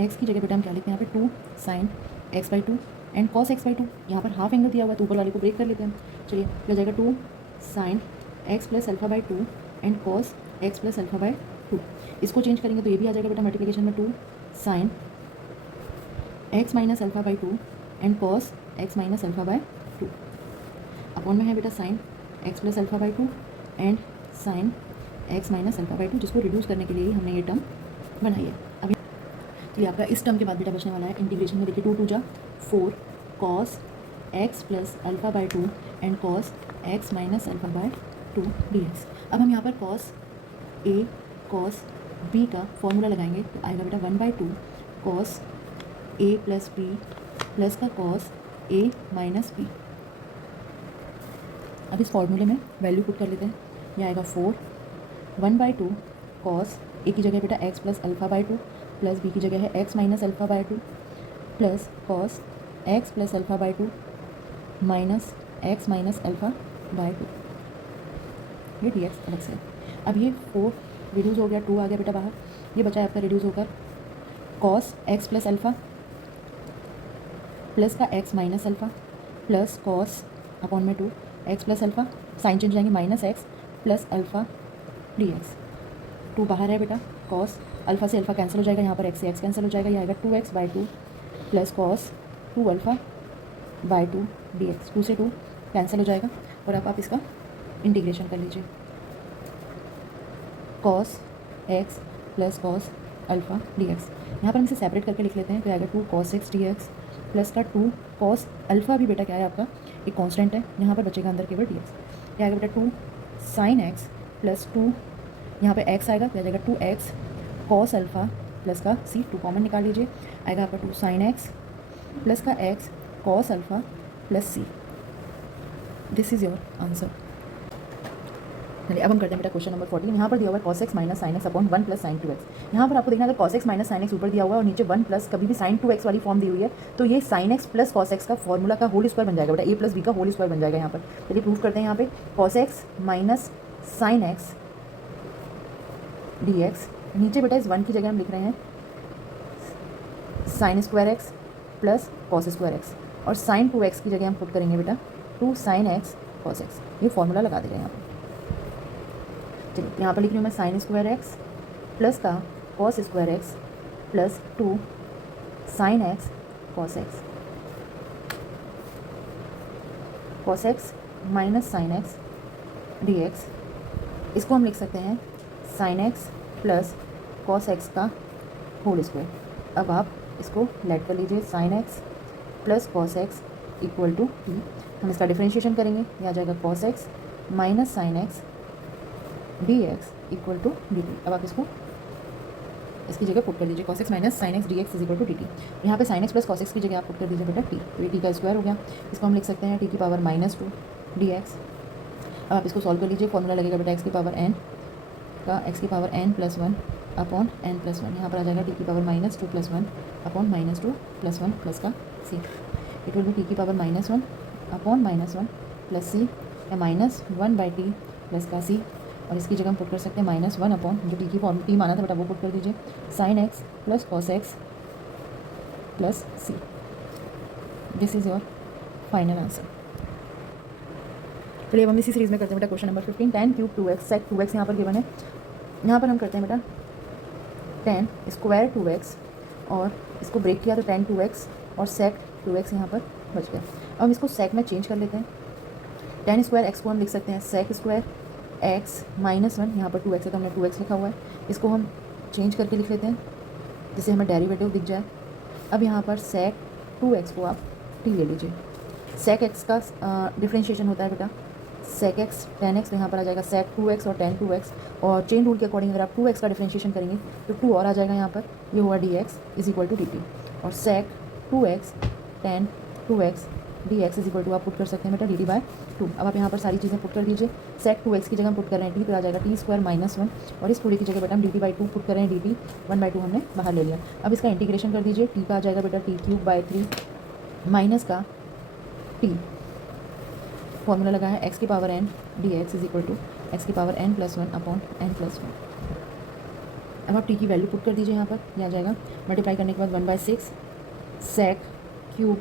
x की जगह बेटा हम क्या लिखते हैं यहाँ पे 2 sine x by 2 and cos x by 2। यहाँ पर हाफ एंगल दिया हुआ है तो ऊपर वाले को ब्रेक कर लेते हैं। चलिए हो जाएगा 2 sine x plus alpha by 2 and cos x plus alpha by 2। इसको चेंज करेंगे तो ये भी आ जाएगा बेटा मल्टीप्लिकेशन में 2 sine x minus alpha by 2 and cos x minus alpha by 2 upon में है बेटा sine x plus alpha by 2 and sine x minus alpha by 2, जिसको रिड्यूस करने के लिए ही हमने ये टर्म बनाई है। अभी चलिए आपका इस टर्म के बाद बेटा बचने वाला है इंटीग्रेशन में। देखिए 2 2 जा 4 cos x plus alpha by to and cos x minus alpha by two D x. अब हम यहाँ पर कॉस ए कॉस बी का फॉर्मूला लगाएंगे तो आएगा बेटा 1/2 cos A plus B plus का कॉस ए माइनस बी। अब इस फॉर्मूले में वैल्यू पुट कर लेते हैं। यह आएगा 4 1/2 कॉस ए की जगह बेटा x plus alpha by two plus b की जगह है x minus alpha by two plus cos x plus alpha by two minus x minus alpha by two, ये डी एक्स अलग से। अब ये 4 रिड्यूस हो गया, 2 आ गया बेटा बाहर, ये बचा है आपका रिड्यूस होकर cos x plus alpha plus का x minus alpha plus cos upon में 2 x plus alpha, sign change जाएंगे minus x plus alpha d x. 2 बाहर है बेटा, कॉस अल्फ़ा से अल्फ़ा कैंसिल हो जाएगा, यहाँ पर एक्स से एक्स कैंसिल हो जाएगा, ये आएगा 2x by two plus cos 2 alpha by to D x. 2 से 2 कैंसिल हो जाएगा और अब आप इसका इंटीग्रेशन कर लीजिए। Cos x plus cos alpha d x, यहाँ पर हम इसे सेपरेट करके लिख लेते हैं तो आएगा 2 cos x D x plus का 2 cos अल्फ़ा भी बेटा क्या है आपका एक कांस्टेंट है, यहाँ पर बचेगा अंदर केवल डी एक्स। यह आएगा बेटा 2 sin x प्लस 2, यहाँ पे x आएगा तो आ जाएगा 2x cos अल्फ़ा प्लस का c, 2 कॉमन निकाल लीजिए, आएगा आपका 2 sin x प्लस का x cos alpha plus c। This is your answer. चलिए अब हम करते हैं बेटा क्वेश्चन नंबर 14। यहाँ पर दिया हुआ है cos x minus sine x upon 1 plus sign 2x। यहाँ पर आपको देखना है cos x minus sine x ऊपर दिया हुआ है और नीचे 1 प्लस कभी भी साइन 2x वाली फॉर्म दी हुई है तो ये sine x plus cos x का फॉर्मूला का होल स्क्वायर बन जाएगा बेटा, a प्लस बी का होल स्क्वायर बन जाएगा यहाँ पर। चलिए प्रूव करते हैं। यहाँ पे cos x minus sine x d x, नीचे बेटा इस 1 की जगह हम लिख रहे हैं sign square x plus cos square x और साइन 2x की जगह हम पुट करेंगे बेटा 2 sin x cos x। ये फॉर्मूला लगा देगा यहाँ पर। चलिए यहाँ पर लिख रही हूँ मैं साइन स्क्वायर एक्स प्लस का cos square x plus 2 sin x cos x, cos x minus sine x d x, इसको हम लिख सकते हैं sin x plus cos x का होल स्क्वायर। अब आप इसको लेट कर लीजिए, sin x plus cos x equal to t। हम इसका डिफरेंशिएशन करेंगे, यह आ जाएगा cos x minus sine x d x equal to d t. अब आप इसको इसकी जगह पुट कर दीजिए, cos x minus sine x d x is equal to d t. यहाँ पर sine x plus cos x की जगह आप पुट कर दीजिए बेटा t, तो ये t का स्क्वायर हो गया। इसको हम लिख सकते हैं t की पावर माइनस 2 डी एक्स। अब आप इसको सॉल्व कर लीजिए, फॉर्मूला लगेगा बेटा x की पावर n का x की power n plus 1 upon n plus 1। यहाँ पर आ जाएगा t की power minus 2 plus 1 upon minus 2 plus 1 plus का c। It will be t की power minus 1 upon minus 1 plus c या माइनस 1 बाई टी प्लस का c। और इसकी जगह हम पुट कर सकते हैं माइनस 1 अपॉन जो t की फॉर्म t माना था बेटा वो पुट कर दीजिए, sine x plus cos x plus c। This is your final answer. चलिए अब हम इसी सीरीज़ में करते हैं बेटा question number 15। tan cube 2x sec 2x यहाँ पर गिवन है। यहाँ पर हम करते हैं बेटा tan स्क्वायर 2x और इसको ब्रेक किया तो tan 2x और सेक 2x यहाँ पर बच गया। अब हम इसको सेक में चेंज कर लेते हैं। tan स्क्वायर x को हम लिख सकते हैं सेक स्क्वायर x माइनस 1, यहाँ पर 2x है तो हमने 2x लिखा हुआ है, इसको हम चेंज करके लिख लेते हैं जिससे हमें डेरिवेटिव दिख जाए। अब यहाँ पर सेक 2x को आप t ले लीजिए। सेक x का डिफ्रेंशिएशन होता है बेटा सेक x tan x, तो यहाँ पर आ जाएगा सेक 2x और tan 2x और चेन रूल के अकॉर्डिंग अगर आप 2x का डिफ्रेंशिएशन करेंगे तो 2 और आ जाएगा यहाँ पर, ये हुआ dx is equal to dt। और sec 2x tan 2x dx is equal to आप पुट कर सकते हैं बेटा dt बाय 2। अब आप यहाँ पर सारी चीज़ें पुट कर दीजिए। सेक 2x की जगह हम पुट कर रहे हैं t, तो आ जाएगा t स्क्वायर माइनस 1 और इस पूरे की जगह बेटा हम dt बाई 2 पुट कर रहे हैं, dt 1/2 हमने बाहर ले लिया। अब इसका इंटीग्रेशन कर दीजिए, t का आ जाएगा बेटा t क्यूब बाई 3 माइनस का t, फॉर्मूला लगा है x की power n d x is equal to x की power n plus 1 upon n plus 1। अब आप t की वैल्यू पुट कर दीजिए यहाँ पर, यह आ जाएगा मल्टीप्लाई करने के बाद 1/6 सेक क्यूब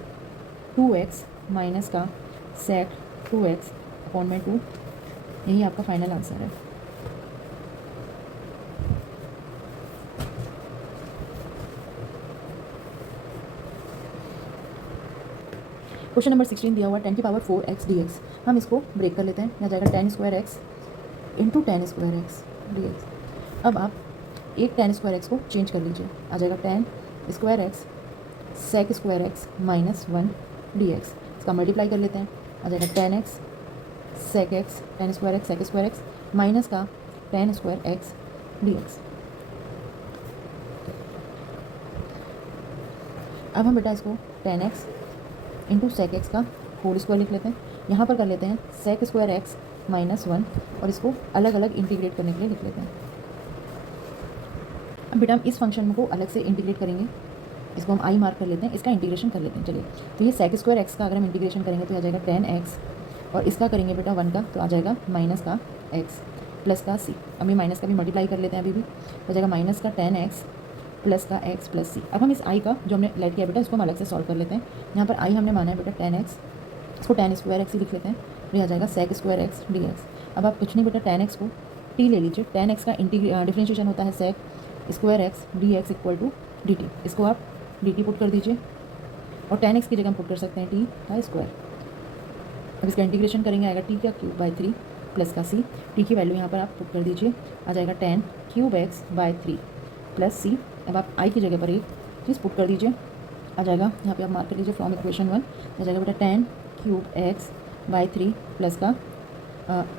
2x माइनस का सेक 2x अपॉन में 2। यही आपका फाइनल आंसर है। क्वेश्चन नंबर 16 दिया हुआ 10 की पावर 4x dx। हम इसको ब्रेक कर लेते हैं, यहाँ जाएगा tan square x into tan square x dx। अब आप एक tan स्क्वायर x को चेंज कर लीजिए, आ जाएगा tan square x sec square x minus 1 d x. इसका मल्टीप्लाई कर लेते हैं, आ जाएगा tan x sec x, tan square x sec square x minus का tan square x d x. अब हम बेटा इसको tan x into sec x का होल स्क्वायर लिख लेते हैं। यहाँ पर कर लेते हैं sec square x minus one और इसको अलग अलग इंटीग्रेट करने के लिए लिख लेते हैं। अब बेटा हम इस फंक्शन को अलग से इंटीग्रेट करेंगे, इसको हम आई मार्क कर लेते हैं, इसका इंटीग्रेशन कर लेते हैं। चलिए, तो ये सेक स्क्वायर एक्स का अगर हम इंटीग्रेशन करेंगे तो आ जाएगा टेन एक्स और इसका करेंगे बेटा वन का तो आ जाएगा माइनस का एक्स प्लस का सी। अब ये माइनस का भी मल्टीप्लाई कर लेते हैं, अभी भी हो जाएगा माइनस का टेन एक्स प्लस का एक्स प्लस सी। अब हम इस आई का जो हमने लेट किया बेटा इसको हम अलग से सॉल्व कर लेते हैं। यहाँ पर आई हमने माना है बेटा टेन एक्स, इसको टेन स्क्वायर एक्स ही लिख लेते हैं, तो ये आ जाएगा sec square x d x. अब आप कुछ नहीं बेटा टेन एक्स को टी ले लीजिए, टेन एक्स का डिफ्रेंशिएशन होता है sec square x d x equal to d t. इसको आप डी टी पुट कर दीजिए और टेन एक्स की जगह हम पुट कर सकते हैं टी का स्क्वायर। अब इसका इंटीग्रेशन करेंगे, आएगा टी का क्यूब बाई थ्री प्लस का सी। टी की वैल्यू यहाँ पर आप पुट कर दीजिए, आ जाएगा tan cube x by three plus C. अब आप आई की जगह पर एक चीज़ पुट कर दीजिए, आ जाएगा यहाँ पे आप मार्क कर लीजिए फ्रॉम इक्वेशन वन, आ जाएगा बेटा ten cube x by three plus का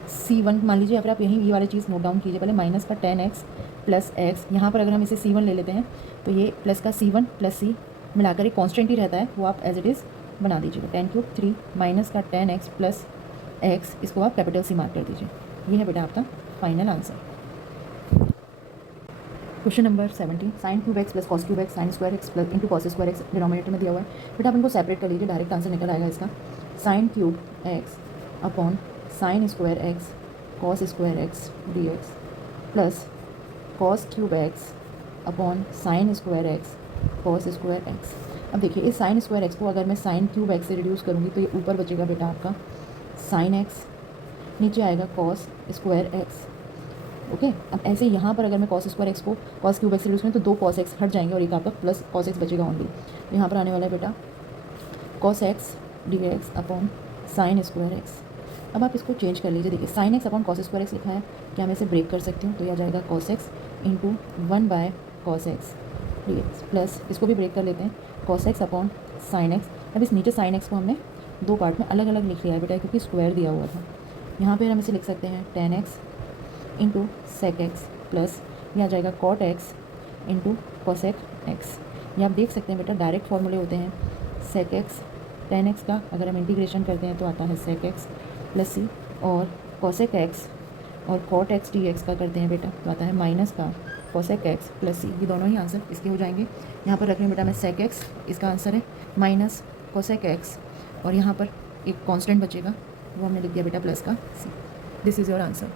सी वन मान लीजिए, या फिर आप यहीं ये वाली चीज़ नोट डाउन कीजिए पहले, माइनस का टेन एक्स प्लस एक्स। यहाँ पर अगर हम इसे सी वन ले लेते हैं तो ये प्लस का सी वन प्लस सी मिलाकर एक कॉन्स्टेंट ही रहता है, वो आप एज इट इज़ बना दीजिएगा। टेन क्यूब थ्री माइनस का टेन एक्स प्लस एक्स, इसको आप कैपिटल सी मार्क कर दीजिए। ये है बेटा आपका final answer. Question number 17, sine cube x plus cos cube x sine square x plus into cos square x denominator में दिया हुआ है। बेटा आप इनको सेपरेट कर लीजिए, डायरेक्ट आंसर निकल आएगा इसका। Sine cube x upon sine square x cos square x d x plus cos cube x upon sine square x cos square x. अब देखिए इस साइन स्क्वायर एक्स को अगर मैं साइन क्यूब एक्स से रिड्यूस करूँगी तो ये ऊपर बचेगा बेटा आपका साइन एक्स, नीचे आएगा कॉस स्क्वायर एक्स। ओके, अब ऐसे यहाँ पर अगर मैं कॉस स्क्वायर एक्स को कॉस क्यूब एक्स से रिड्यूस करूँ तो दो कॉस एक्स हट जाएंगे और एक आपका प्लस कॉस एक्स बचेगा ओनली। तो यहाँ पर आने वाला है बेटा cos x d x upon sine square x. अब आप इसको चेंज कर लीजिए, देखिए sign x upon cos square x लिखा है, क्या मैं इसे ब्रेक कर सकती हूँ, तो यह आ जाएगा cos x into one by cos x d x plus इसको भी ब्रेक कर लेते हैं cos x upon sine x. अब इस नीचे साइन एक्स को हमने दो पार्ट में अलग अलग लिख लिया है बेटा, क्योंकि स्क्वायर दिया हुआ था। यहाँ पर हम इसे लिख सकते हैं tan x into sec x plus यह आ जाएगा cot x into cosec x. ये आप देख सकते हैं बेटा डायरेक्ट फॉर्मूले होते हैं, सेक एक्स टेन एक्स का अगर हम इंटीग्रेशन करते हैं तो आता है सेक एक्स प्लस सी, और कॉसेक एक्स और कॉट एक्स डी एक्स का करते हैं बेटा तो आता है माइनस का कॉसेक एक्स प्लस सी। ये दोनों ही आंसर इसके हो जाएंगे। यहाँ पर रख रही हूँ बेटा मैं सेक एक्स, इसका आंसर है माइनस कॉसेक एक्स, और यहाँ पर एक कॉन्स्टेंट बचेगा वो हमने लिख दिया बेटा प्लस का C. This is your answer.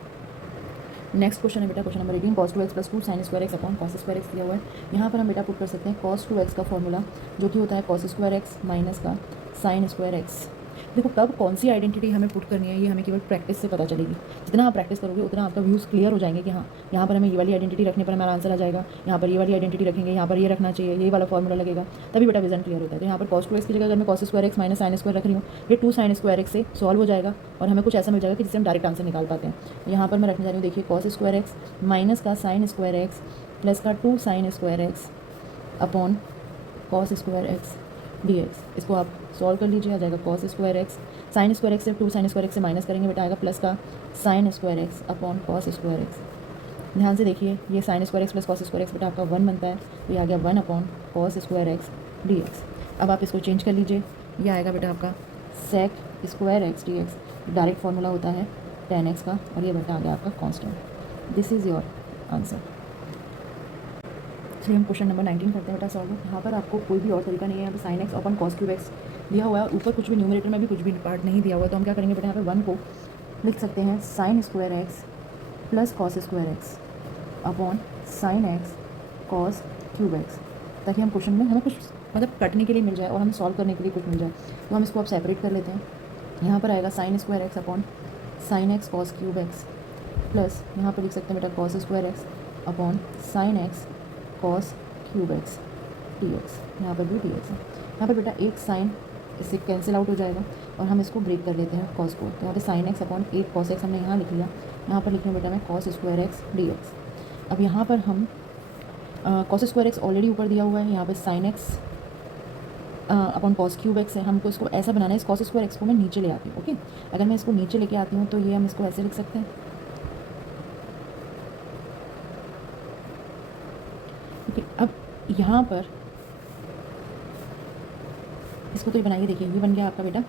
Next question है बेटा question number 18, cos two x plus two sine square x upon cos square x दिया हुआ है। यहाँ पर हम बेटा पुट कर सकते हैं कॉस टू एक्स का फॉर्मूला जो कि होता है कॉस स्क्वायर एक्स माइनस का साइन स्क्वायर एक्स। देखो कब कौन सी आइडेंटिटी हमें पुट करनी है ये हमें केवल प्रैक्टिस से पता चलेगी। जितना आप प्रैक्टिस करोगे उतना आपका व्यूज़ क्लियर हो जाएंगे कि हाँ यहाँ पर हमें ये वाली आइडेंटिटी रखने पर हमारा आंसर आ जाएगा, यहाँ पर ये वाली आइडेंटिटी रखेंगे, यहाँ पर ये रखना चाहिए, ये वाला फॉर्मूला लगेगा, तभी बेटा विजन क्लियर होता है। तो यहाँ पर कॉस टू एक्स की जगह अगर मैं cos square x minus sine square रख रही हूँ, ये टू साइन स्क्वायर एक्स से सॉल्व हो जाएगा और हमें कुछ ऐसा मिल जाएगा कि जिससे हम डायरेक्ट आंसर निकाल पाते हैं। यहाँ पर मैं रखने जा रही हूँ, देखिए कॉस स्क्वायर एक्स माइनस का साइन स्क्वायर एक्स प्लस का two sine square x upon cos square x d x. इसको आप सॉल्व कर लीजिए, आ जाएगा cos square x sine square x से टू साइन स्क्वायर एक्स से माइनस करेंगे बेटा आएगा प्लस का sine square x upon cos square x. ध्यान से देखिए ये sine square x plus cos square x बेटा आपका वन बनता है, तो ये आ गया one upon cos square x d x. अब आप इसको चेंज कर लीजिए, ये आएगा बेटा आपका sec square x d x, direct formula होता है टेन एक्स का, और ये बेटा आ गया आपका constant. This is your answer. चलिए हम क्वेश्चन नंबर 19 करते हैं बेटा सॉल्व। यहाँ पर आपको कोई भी और तरीका नहीं है, यहाँ पर sine x upon cos cube x दिया हुआ है और ऊपर कुछ भी न्यूमरेटर में भी कुछ भी पार्ट नहीं दिया हुआ है, तो हम क्या करेंगे बेटा यहाँ पर वन को लिख सकते हैं sign square x plus cos square x upon sine x cos cube x, ताकि हम क्वेश्चन में हमें कुछ मतलब कटने के लिए मिल जाए और हमें सॉल्व करने के लिए कुछ मिल जाए। तो हम इसको अब सेपरेट कर लेते हैं। यहाँ पर आएगा sign square x upon sine x cos cube x plus यहाँ पर लिख सकते हैं बेटा cos square x upon sine x cos cube x d x. यहाँ पर भी डी एक्स है। यहाँ पर बेटा एक साइन इससे कैंसिल आउट हो जाएगा और हम इसको ब्रेक कर लेते हैं कॉस को, तो यहाँ पे sine x upon at cos x हमने यहाँ लिख लिया, यहाँ पर लिख रहे बेटा मैं cos square x d x. अब यहाँ पर हम कॉस स्क्वायर एक्स ऑलरेडी ऊपर दिया हुआ है, यहाँ पे sine x upon cos cube x है, हमको इसको ऐसा बनाना है, इस कॉस स्क्वायर एक्स को मैं नीचे ले आती हूँ। ओके, अगर मैं इसको नीचे लेके आती हूँ तो ये हम इसको ऐसे लिख सकते हैं। ओके, अब यहाँ पर इसको तो ये बनाइए, देखिए ये बन गया आपका बेटा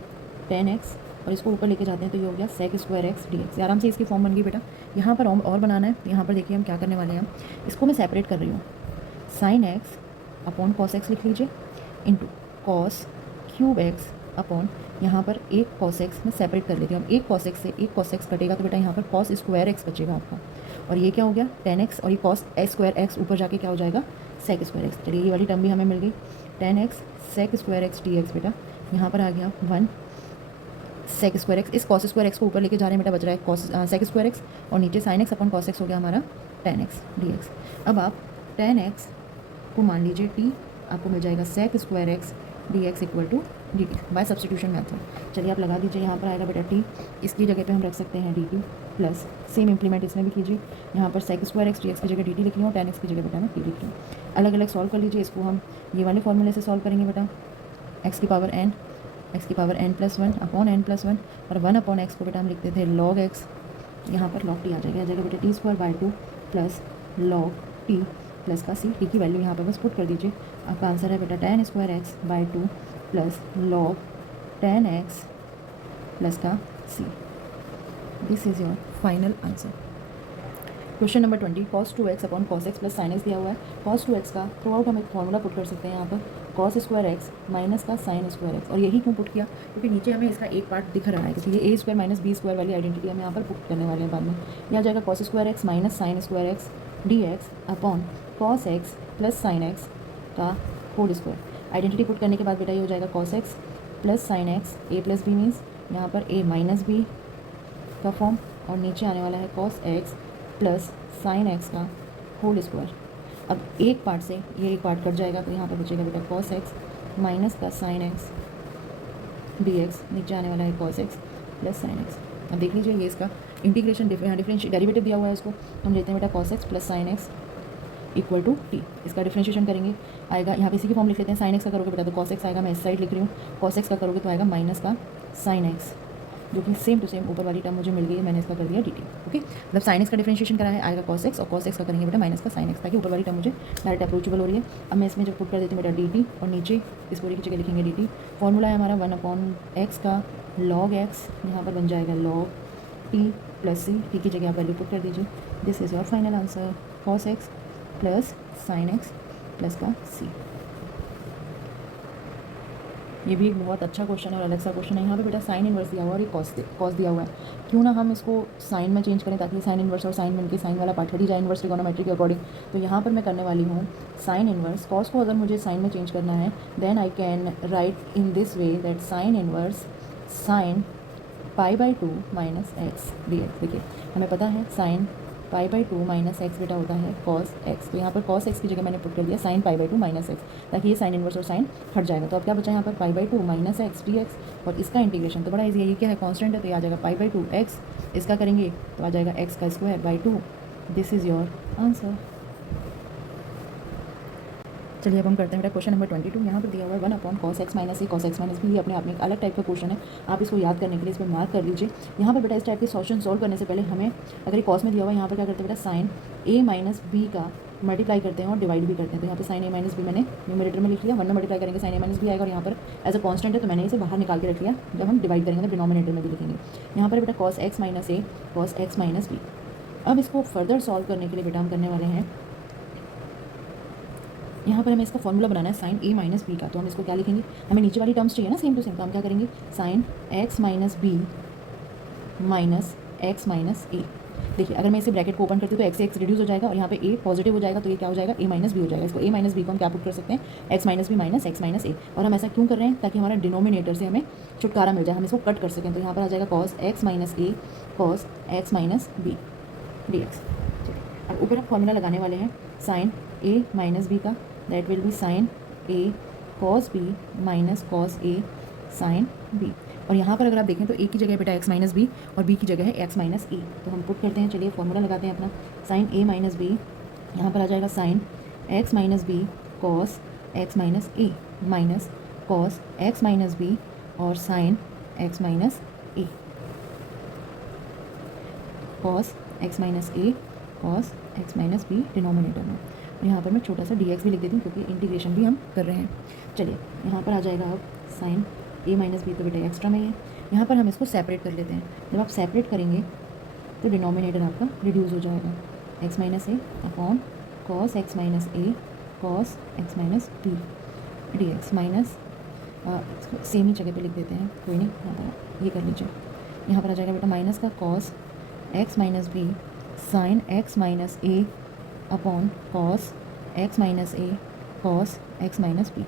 tan x, और इसको ऊपर लेके जाते हैं तो ये हो गया sec square x d x. आराम से इसकी फॉर्म बन गई बेटा। यहाँ पर और बनाना है, यहाँ पर देखिए हम क्या करने वाले हैं, इसको मैं सेपरेट कर रही हूँ, sin x upon cos x लिख लीजिए, into cos cube x upon यहाँ पर एक cos x में सेपरेट कर लेती हूँ। अब एक cos x से एक cos x कटेगा तो बेटा यहाँ पर cos स्क्वायर x बचेगा आपका, और ये क्या हो गया tan x, और ये cos स्क्वायर एक्स ऊपर जाके क्या हो जाएगा sec स्क्वायर एक्स। चलिए ये वाली टर्म भी हमें मिल गई, tan x sec square x d x. बेटा यहाँ पर आ गया 1 sec स्क्वायर एक्स, इस cos स्क्वायर एक्स को ऊपर लेके जा रहे हैं बेटा, बच रहा है cos sec स्क्वायर एक्स, और नीचे sin x upon cos x हो गया हमारा tan x dx। अब आप tan x को मान लीजिए t, आपको मिल जाएगा sec square x dx equal to dt by substitution method. चलिए आप लगा दीजिए, यहाँ पर आएगा बेटा t, इसकी जगह पे हम रख सकते हैं dt प्लस सेम इम्प्लीमेंट इसमें भी कीजिए, यहाँ पर sec स्क्वायर एक्स dx की जगह dt लिख रही हूँ, tan x की जगह बेटा मैं t लिख रही हूँ। अलग अलग सॉल्व कर लीजिए, इसको हम ये वाले फॉर्मूले से सॉल्व करेंगे बेटा, x की power n plus 1 upon n plus 1, और 1 अपॉन x को बेटा हम लिखते थे log x, यहाँ पर log t आ जाएगा बेटा t square by 2 plus log t plus का c, t की वैल्यू यहाँ पर बस पुट कर दीजिए। आपका आंसर है बेटा tan square x by 2 plus log tan x plus का c। This is your final answer. Question number 20, cos 2x upon cos x plus sin x दिया हुआ है। cos 2x का थ्रू आउट हम एक फॉर्मूला पुट कर सकते हैं यहाँ पर, cos स्क्वायर एक्स माइनस का sin स्क्वायर एक्स, और यही क्यों पुट किया, क्योंकि नीचे हमें इसका एक पार्ट दिख रहा है, क्योंकि ये ए स्क्वायर माइनस बी स्क्वायर वाली आइडेंटिटी हम यहाँ पर पुट करने वाले हैं बाद में। यह आ जाएगा cos square x minus sine square x d x upon cos x plus sin x का होल स्क्वायर। आइडेंटिटी पुट करने के बाद बेटा ये हो जाएगा cos x plus sin x, a plus b means यहाँ पर a माइनस बी का फॉर्म, और नीचे आने वाला है cos x plus sin x का होल स्क्वायर। अब एक पार्ट से ये एक पार्ट कट जाएगा तो यहाँ पर बचेगा बेटा cos x माइनस का sin x dx, नीचे आने वाला है cos x plus sin x। अब देख लीजिए ये इसका इंटीग्रेशन डिफरेंशियल डेरिवेटिव दिया हुआ है, इसको हम लेते हैं बेटा cos x plus sin x equal to t. इसका डिफरेंशिएशन करेंगे, आएगा यहाँ पे इसी की फॉर्म लिख लेते हैं, sin x का करोगे बेटा तो cos x आएगा, मैं इस साइड लिख रही हूँ, cos x का करोगे तो आएगा माइनस का sin x, जो कि सेम टू सेम ऊपर वाली टर्म मुझे मिल गई है, मैंने इसका कर दिया dt। ओके, मतलब sin x का डिफरेंशिएशन करा है, आएगा cos x, और cos x का करेंगे बेटा माइनस का sin x, ताकि ऊपर वाली टर्म मुझे डायरेक्ट अप्रोचेबल हो रही है। अब मैं इसमें जब पुट कर देती हूँ बेटा dt, और नीचे इस पूरी की जगह लिखेंगे dt। फॉर्मूला है हमारा 1 अपॉन x का log x, यहाँ पर बन जाएगा log t plus c, t की जगह आप वैल्यू पुट कर दीजिए। This is your final answer, cos x plus sin x plus का c। ये भी एक बहुत अच्छा क्वेश्चन है और अलग सा क्वेश्चन है। यहाँ पे बेटा साइन इन्वर्स दिया हुआ है और ये कॉस दिया हुआ है, क्यों ना हम इसको साइन में चेंज करें, ताकि साइन इन्वर्स और साइन मिलकर साइन वाला पार्ट हट ही जाए इन्वर्स ट्रिगोनोमेट्री के अकॉर्डिंग। तो यहाँ पर मैं करने वाली हूँ साइन इन्वर्स, कॉस को अगर मुझे साइन में चेंज करना है then I can write in this way that sine inverse sine pi by 2 minus x d x. देखिए हमें पता है sine pi by 2 minus x बेटा होता है कॉस एक्स, तो यहाँ पर कॉस एक्स की जगह मैंने पुट कर दिया sign pi by 2 minus x, ताकि ये साइन इन्वर्स और साइन हट जाएगा। तो अब क्या बचा यहाँ पर पाई by 2 minus x d x, और इसका इंटीग्रेशन तो बड़ा ईजी है, ये क्या है कांस्टेंट है, तो ये आ जाएगा पाई बाई 2 एक्स, इसका करेंगे तो आ जाएगा एक्स का square by 2। This is your answer. चलिए अब हम करते हैं बेटा क्वेश्चन नंबर 22। यहाँ पर दिया हुआ है 1 अपॉन cos x माइनस ए cos x माइनस बी, ये अपने आप में एक अलग टाइप का क्वेश्चन है, आप इसको याद करने के लिए इस पर मार्क कर लीजिए। यहाँ पर बेटा इस टाइप के सॉल्यूशन सॉल्व करने से पहले हमें, अगर ये कॉस में दिया हुआ है, यहाँ पर क्या करते हैं बेटा साइन a माइनस बी का मल्टीप्लाई करते हैं और डिवाइड भी करते हैं। तो यहाँ पर साइन a माइनस बी मैंने न्यूमरेटर में लिख लिया, 1 में मल्टीप्लाई करेंगे साइन a माइनस बी आएगा, और यहाँ पर एज अ कॉन्स्टेंट है तो मैंने इसे बाहर निकाल के रख लिया, जब हम डिवाइड करेंगे तो डिनोमिनेटर में भी लिखेंगे। यहाँ पर बेटा cos x माइनस ए cos x माइनस बी। अब इसको फर्दर सॉल्व करने के लिए बेटा हम करने वाले हैं, यहाँ पर हमें इसका फॉर्मूला बनाना है साइन ए माइनस बी का, तो हम इसको क्या लिखेंगे, हमें नीचे वाली टर्म्स चाहिए ना सेम टू सेम, तो हम क्या करेंगे sine x minus b minus x minus a. देखिए अगर मैं इसे ब्रैकेट को ओपन करती हूँ तो एक्स से एक्स रिड्यूस हो जाएगा, और यहाँ पे ए पॉजिटिव हो जाएगा, तो ये क्या हो जाएगा ए माइनस बी हो जाएगा। इसको ए माइनस बी को हम क्या पुट कर सकते हैं x minus b minus x minus a. और हम ऐसा क्यों कर रहे हैं, ताकि हमारा डिनोमिनेटर से हमें छुटकारा मिल जाए, हम इसको कट कर सकें। तो यहाँ पर आ जाएगा cos x minus a cos x minus b d x. अब ऊपर हम फॉर्मूला लगाने वाले हैं साइन ए माइनस बी का, that will be sine a cos b minus cos a sine b. और यहाँ पर अगर आप देखें तो ए की जगह बेटा एक्स माइनस बी और बी की जगह है एक्स माइनस ए, तो हम पुट करते हैं। चलिए फॉर्मूला लगाते हैं अपना, साइन ए माइनस बी, यहाँ पर आ जाएगा sine x minus b cos x minus a minus cos x minus b और sine x minus a, cos x minus a cos x minus b denominator में, और यहाँ पर मैं छोटा सा डी एक्स भी लिख देती हूँ क्योंकि इंटीग्रेशन भी हम कर रहे हैं। चलिए यहाँ पर आ जाएगा अब साइन ए माइनस बी, तो बेटा एक्स्ट्रा में ही है। यहाँ पर हम इसको सेपरेट कर लेते हैं। जब आप सेपरेट करेंगे तो डिनोमिनेटर आपका रिड्यूस हो जाएगा, x minus a upon cos x minus a cos x minus b d x minus, same ही जगह पे लिख देते हैं, कोई नहीं, यहाँ पर ये कर लीजिए। यहाँ पर आ जाएगा बेटा माइनस का cos x minus b sine x minus a upon cos x minus a cos x minus b.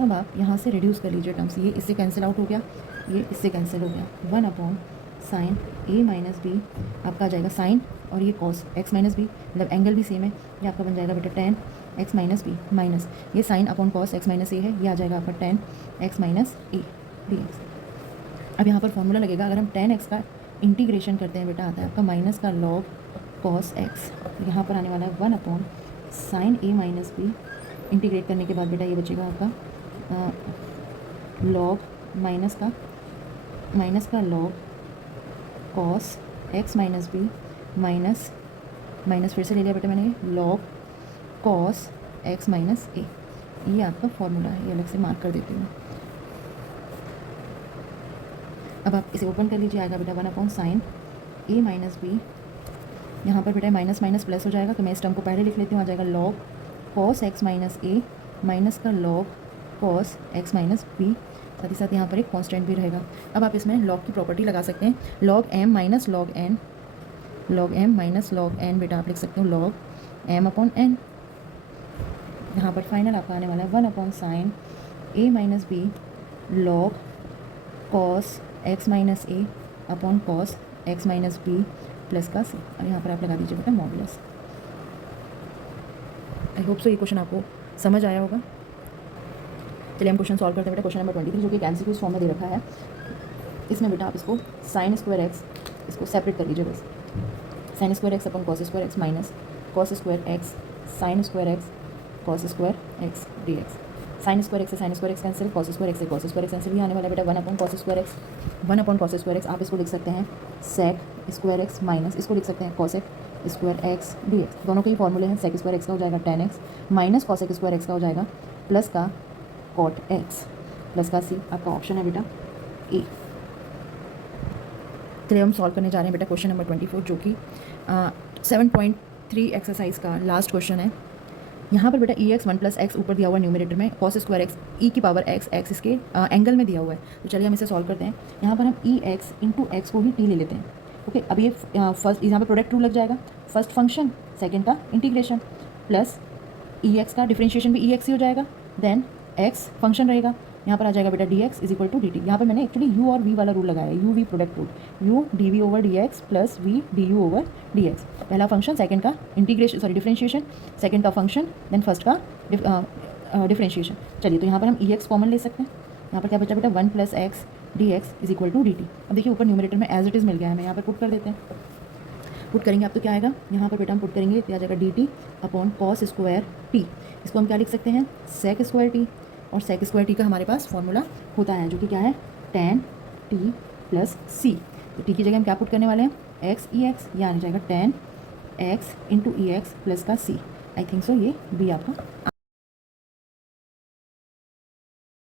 अब आप यहाँ से रिड्यूस कर लीजिए टर्म्स, ये इससे कैंसिल आउट हो गया, ये इससे कैंसिल हो गया, 1 upon sine a minus b आपका आ जाएगा साइन और ये कॉस एक्स माइनस बी, मतलब एंगल भी सेम है, ये आपका बन जाएगा बेटा tan x minus b minus ये sine upon cos x minus a है, ये आ जाएगा आपका tan x minus a d x. अब यहाँ पर फॉर्मूला लगेगा, अगर हम टेन एक्स का इंटीग्रेशन करते हैं बेटा आता है आपका माइनस का लॉग कॉस एक्स, यहाँ पर आने वाला है 1 upon sine a minus b, integrate करने के बाद बेटा ये बचेगा आपका लॉग माइनस का log cos x minus b minus minus फिर से ले लिया बेटा मैंने log cos x minus a, ये आपका फॉर्मूला है, ये अलग से मार्क कर देती हूँ। अब आप इसे ओपन कर लीजिए, आएगा बेटा 1 upon sine a minus B, यहाँ पर बेटा माइनस माइनस प्लस हो जाएगा, तो मैं इस टर्म को पहले लिख लेती हूँ, आ जाएगा log cos x minus a minus का log cos x minus b, साथ ही साथ यहाँ पर एक कांस्टेंट भी रहेगा। अब आप इसमें लॉग की प्रॉपर्टी लगा सकते हैं, log m minus log n, log m minus log n बेटा आप लिख सकते हो लॉग एम अपॉन एन। यहाँ पर फाइनल आपका आने वाला है 1 upon sine a minus b log cos x minus a upon cos x minus b plus का सी, और यहाँ पर आप लगा दीजिए बेटा मॉडुलस। आई होप सो ये क्वेश्चन आपको समझ आया होगा। चलिए हम क्वेश्चन सॉल्व करते हैं बेटा, क्वेश्चन नंबर 23 जो कि एक एमसीक्यू फॉर्म में दे रखा है। इसमें बेटा आप इसको साइन स्क्वायर एक्स इसको सेपरेट कर लीजिए बस, sine square x upon cos square x minus cos square x sine square x cos square x d x. Sine square x से sine square x cancel, cos square x से कॉस स्क्वायर एक्स कैंसिल, भी आने वाला बेटा 1 upon cos square x, 1 upon cos square x, आप इसको लिख सकते हैं सेक स्क्वायर एक्स माइनस इसको लिख सकते हैं cosec square x d x. दोनों के ही फॉर्मूले हैं, सेक स्क्वायर एक्स का हो जाएगा tan x minus cosec square x का हो जाएगा प्लस का कॉट एक्स प्लस का सी, आपका ऑप्शन है बेटा ए। चलिए हम सॉल्व करने जा रहे हैं बेटा क्वेश्चन नंबर 24 जो कि 7.3 एक्सरसाइज का लास्ट क्वेश्चन है। यहाँ पर बेटा ई एक्स 1 प्लस एक्स ऊपर दिया हुआ है न्यूमिनेटर में, कॉस स्क्वायर एक्स ई की पावर एक्स एक्स इसके एंगल में दिया हुआ है, तो चलिए हम इसे सॉल्व करते हैं। यहाँ पर हम ई एक्स इंटू एक्स को ही टी ले लेते हैं, ओके। अब ये फर्स्ट यहाँ पर प्रोडक्ट रूल लग जाएगा, फर्स्ट फंक्शन सेकेंड का इंटीग्रेशन प्लस ई एक्स का डिफ्रेंशिएशन भी ई एक्स ही हो जाएगा, देन एक्स फंक्शन रहेगा, यहाँ पर आ जाएगा बेटा d x is equal to d t. यहाँ पर मैंने एक्चुअली यू और वी वाला रूल लगाया है, u v product rule, u d v over d x plus v d u over d x. पहला फंक्शन सेकंड का इंटीग्रेशन सॉरी डिफ्रेंशिएशन, सेकंड का फंक्शन देन फर्स्ट का डिफ्रेंशिएशन। चलिए तो यहाँ पर हम ई एक्स कॉमन ले सकते हैं, यहाँ पर क्या बचा बेटा 1 plus x d x is equal to d t. अब देखिए ऊपर न्यूमरेटर में एज इट इज़ मिल गया है, हमें यहाँ पर पुट कर देते हैं, पुट करेंगे आप तो क्या आएगा, यहाँ पर बेटा हम पुट करेंगे तो आ जाएगा D T upon cos square T, इसको हम क्या लिख सकते हैं सेक स्क्वायर टी, और सेक स्क्वायर टी का हमारे पास फॉर्मूला होता है जो कि क्या है टेन टी प्लस सी। तो टी की जगह हम क्या पुट करने वाले हैं एक्स ई एक्स, या आ जाएगा टेन एक्स इंटू ई एक्स प्लस का सी। आई थिंक सो ये बी आपका